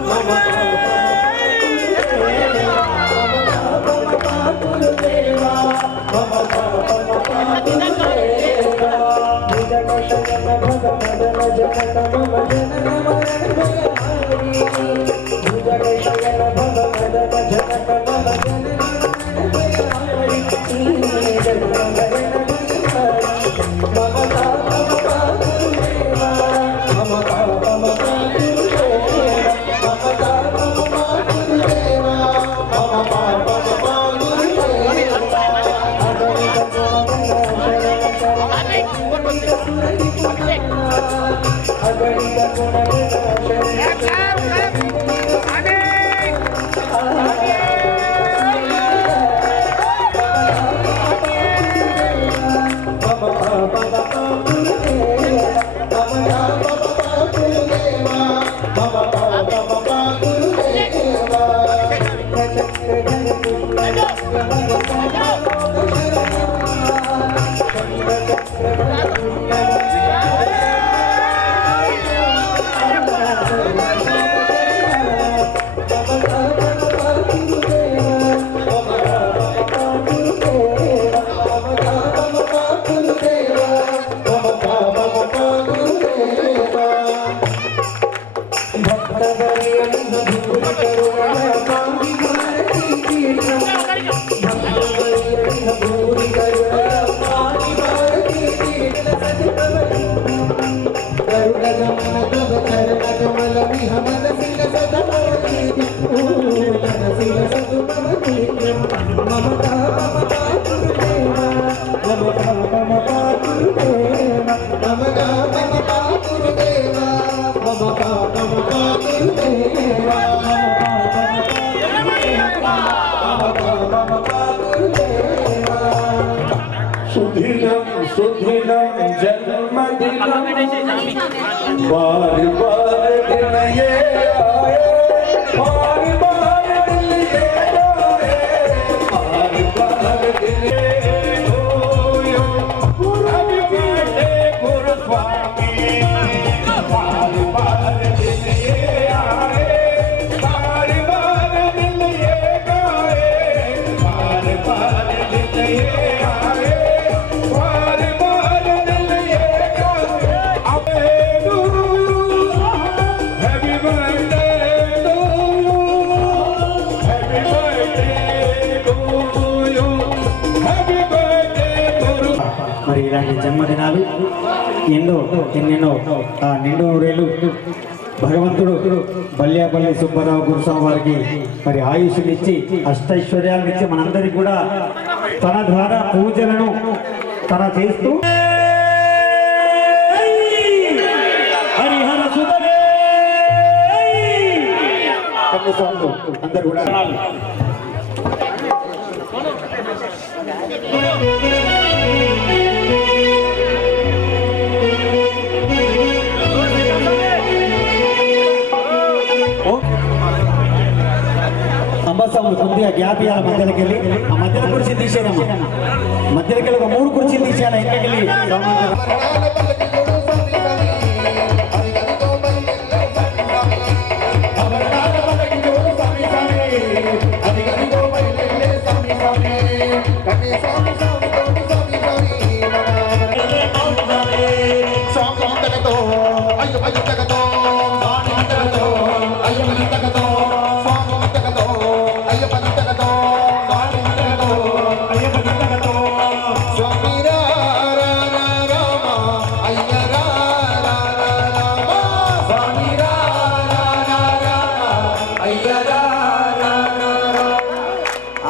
మమ పాపురుదేవా మమ పాపమ పాపురుదేవా భుజగ శయన భగ మదన జనక మమ జనన మరణ భయహారి భుజగ శయన భగ మదన జనక మమ జనన మరణ భయహారి జనన మరణ భయహారి మమ పాపమ పాపురుదేవా మమ పాపమ పాపురుదేవా మమ పాపమ పాపురుదేవా మమ పాపమ పాపురుదేవా అగణిత सुधिनम जन्मदिनम बार बार दिन ये आए बार बार दिन ये आए बार बार दिन ये होयो हैप्पी बर्थडे गुरु स्वामी बार बार दिन ये आए बार बार दिन ये गाए बार बार दिन ये आए మరి ఇలాంటి జన్మదినాలు ఎన్నెన్నో ఆ నిండు నూరేళ్ళు భగవంతుడు బల్యాపల్లి సుబ్బారావు గురుస్వామి వారికి మరి ఆయుష్నిచ్చి అష్టైశ్వర్యాలనిచ్చి మనందరికీ కూడా తన ద్వారా పూజలను తన చేస్తూ హరిహర సుధరే అందరు కూడా అంబస్వాములు కొద్దిగా గ్యాప్ ఇవ్వాలి మధ్యలోకి వెళ్ళి ఆ మధ్యలో కుర్చీ తీసేయమ్మా మధ్యలోకి వెళ్ళి ఒక 3 కుర్చీలు తీసేయాలి ఇంటికి వెళ్ళి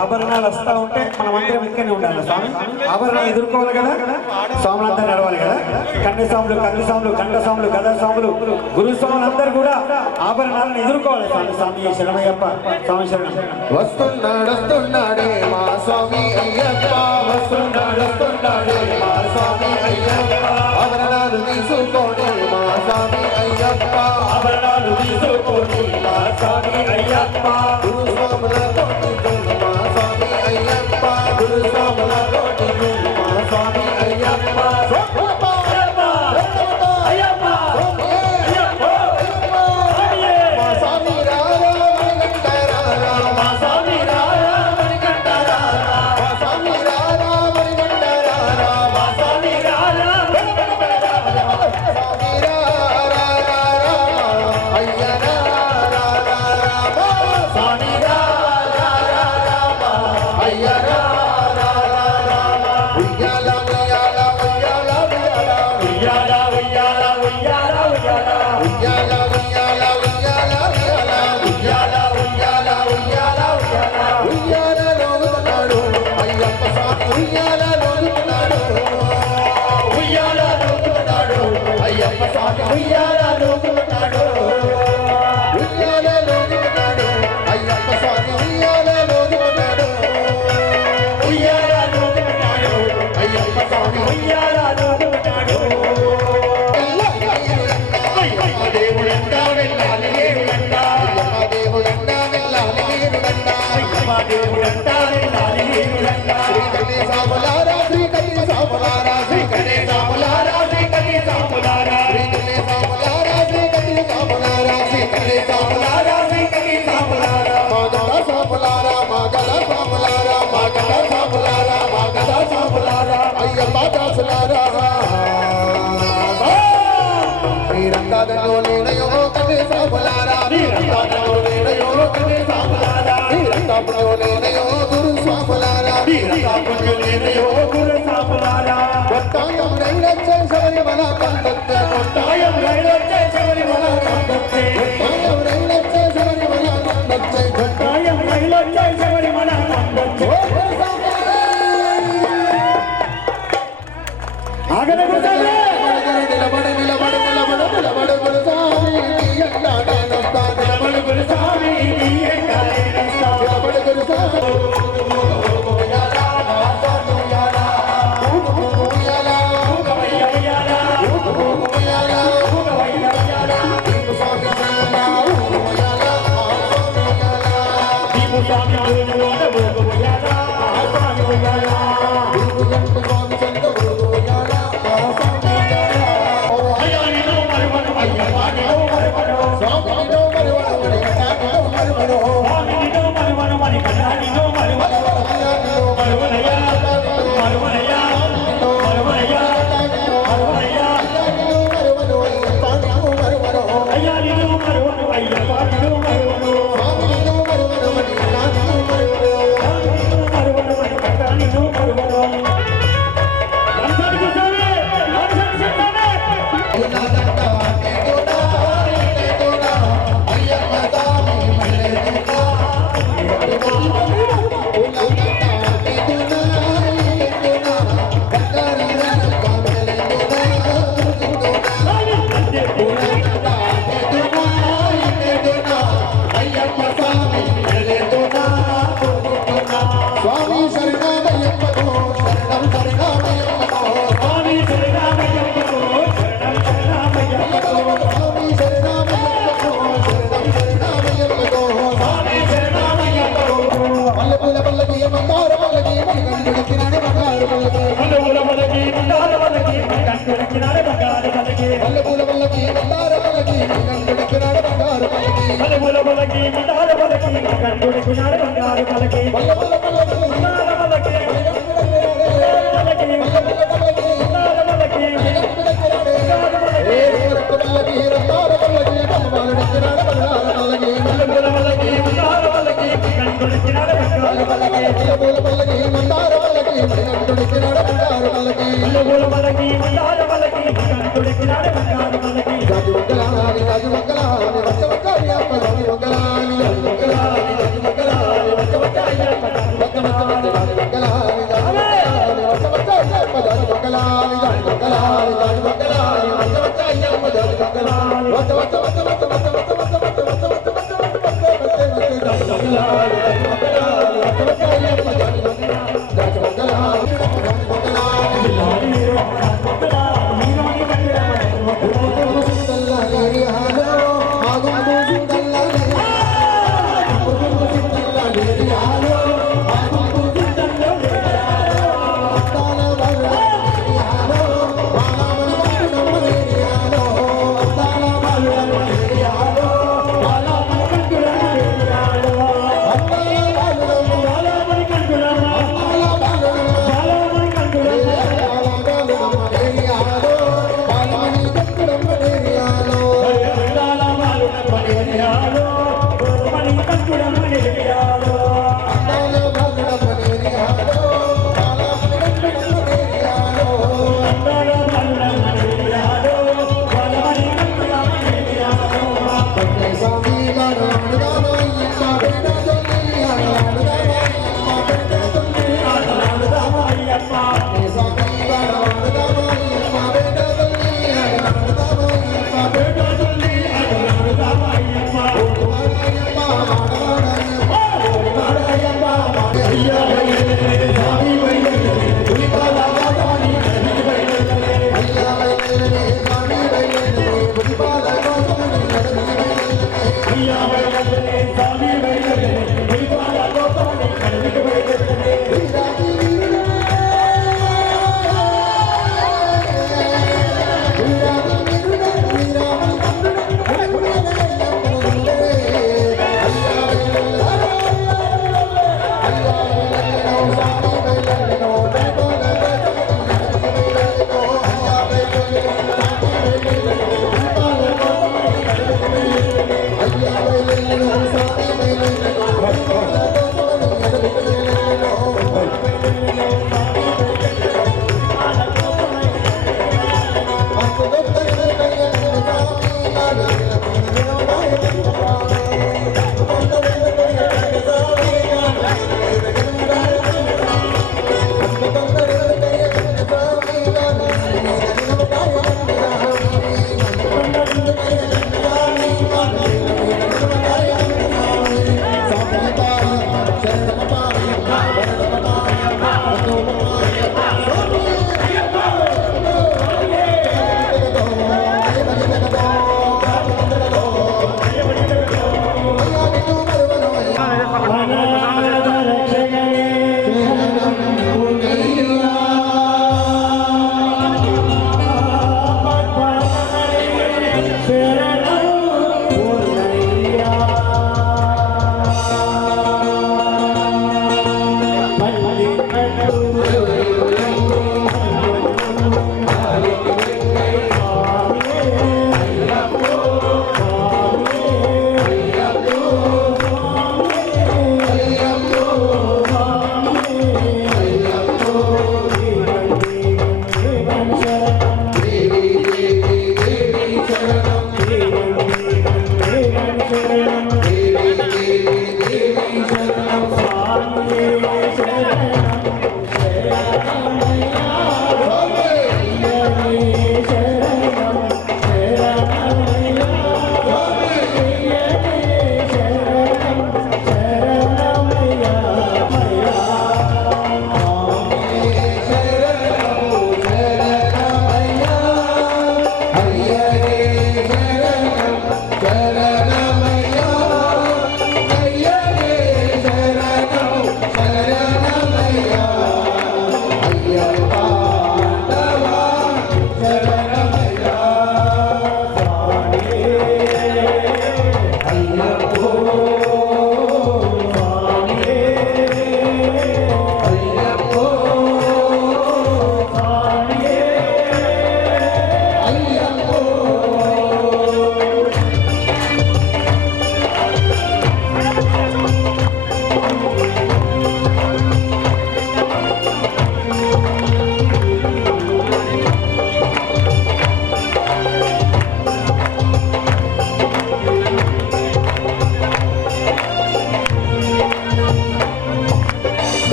ఆభరణాలు వస్తూ ఉంటే మనం అందరం ఇక్కడనే ఉండాలి స్వామి ఆభరణాలు ఎదుర్కోవాలి కదా స్వాములందరూ నడవాలి కదా కన్యస్వాములు కందిస్వాములు గండస్వాములు గదస్వాములు గురుస్వాములు అందరూ కూడా ఆభరణాలను ఎదుర్కోవాలి స్వామి స్వామి శరణమయ్యప్ప స్వామి శరణం వస్తున్నాడే మా స్వామి అయ్యప్ప వస్తున్నాడే మా స్వామి అయ్యప్ప ఆభరణాలు తీసుకోండి మా స్వామి అయ్యప్ప ఆభరణాలు తీసుకోండి మా స్వామి అయ్యప్ప గురుస్వాముల మా స్వామి అయ్యప్ప గురుస్వాముల మా స్వామి అయ్యప్ప Oh మల్లెపూల పల్లకి మందార పల్లకి కండుడికినాడు బంగారు పల్లకి మల్లెపూల పల్లకి మందార పల్లకి కండుడికినాడు బంగారు పల్లకి మల్లెపూల పల్లకి మందార పల్లకి Thank you.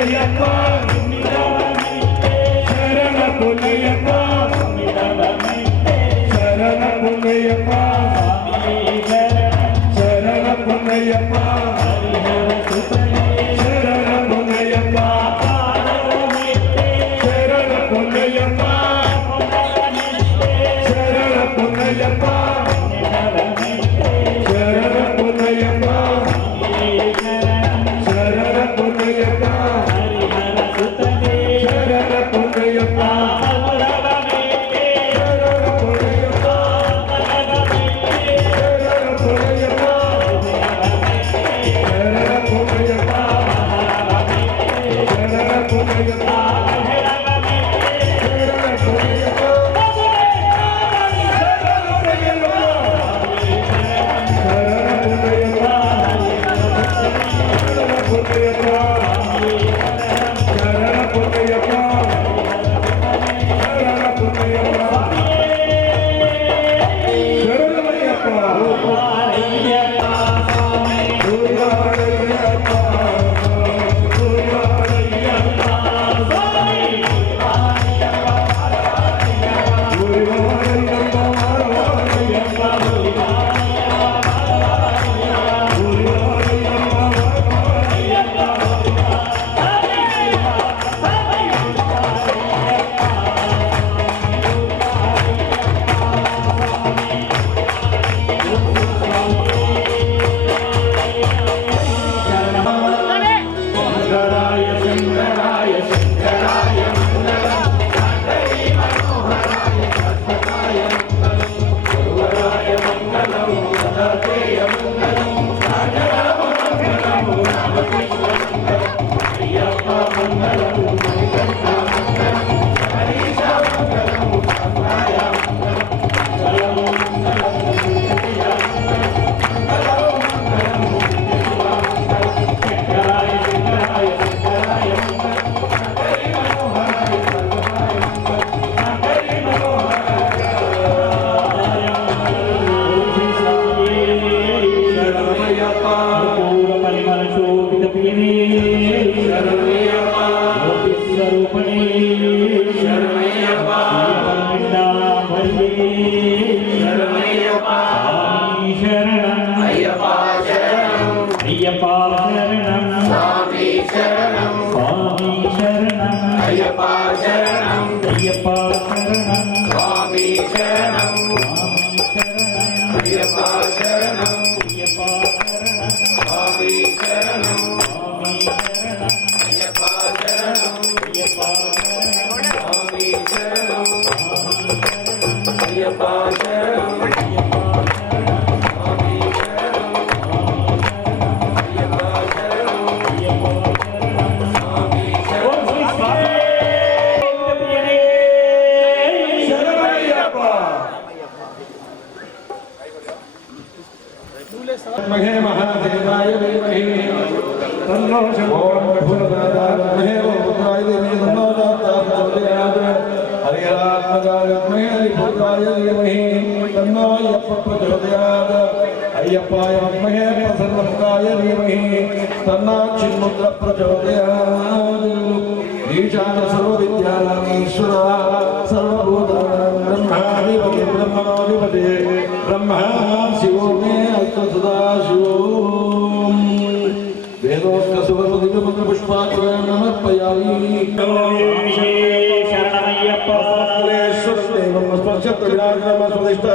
పుల్లయ్యప్ప శరణ పుల్లయ్యప్ప శరణ పుల్లయ్యప్ప శరణ పుల్లయ్యప్ప శరణ పుల్లయ్యప్ప శరణ పుల్లయ్యప్ప శరణ పుల్లయ్యప్ప శరణ పుల్లయ్యప్ప శరణ పుల్లయ్యప్ప శరణ పుల్లయ్యప్ప महादेवाय विद्महे तन्नो शम्भुर्भुवनादामहे पुत्राय देवी तन्नो प्रचोदयात् हरिहरात्मजाय विद्महे हरिपुत्राय धीमहि तन्नो अय्यप्पा प्रचोदयात् अय्यप्पाय विद्महे प्रसन्नमुखाय धीमहि तन्नो चिन्मुद्र प्रचोदयात् ईशान सर्वविद्यानामीश्वरः सर्वभूतानां ब्रह्माधिपति ब्रह्मणोऽधिपति ब्रह्मा शिवो मे सदाशिवो वेदोक्त सुवर्णदिव्यमन्त्र पुष्पाक्षरं नमर्पयामि शरणमय्यप्पा देवं स्पर्शत् विराजमान स्वदिष्टा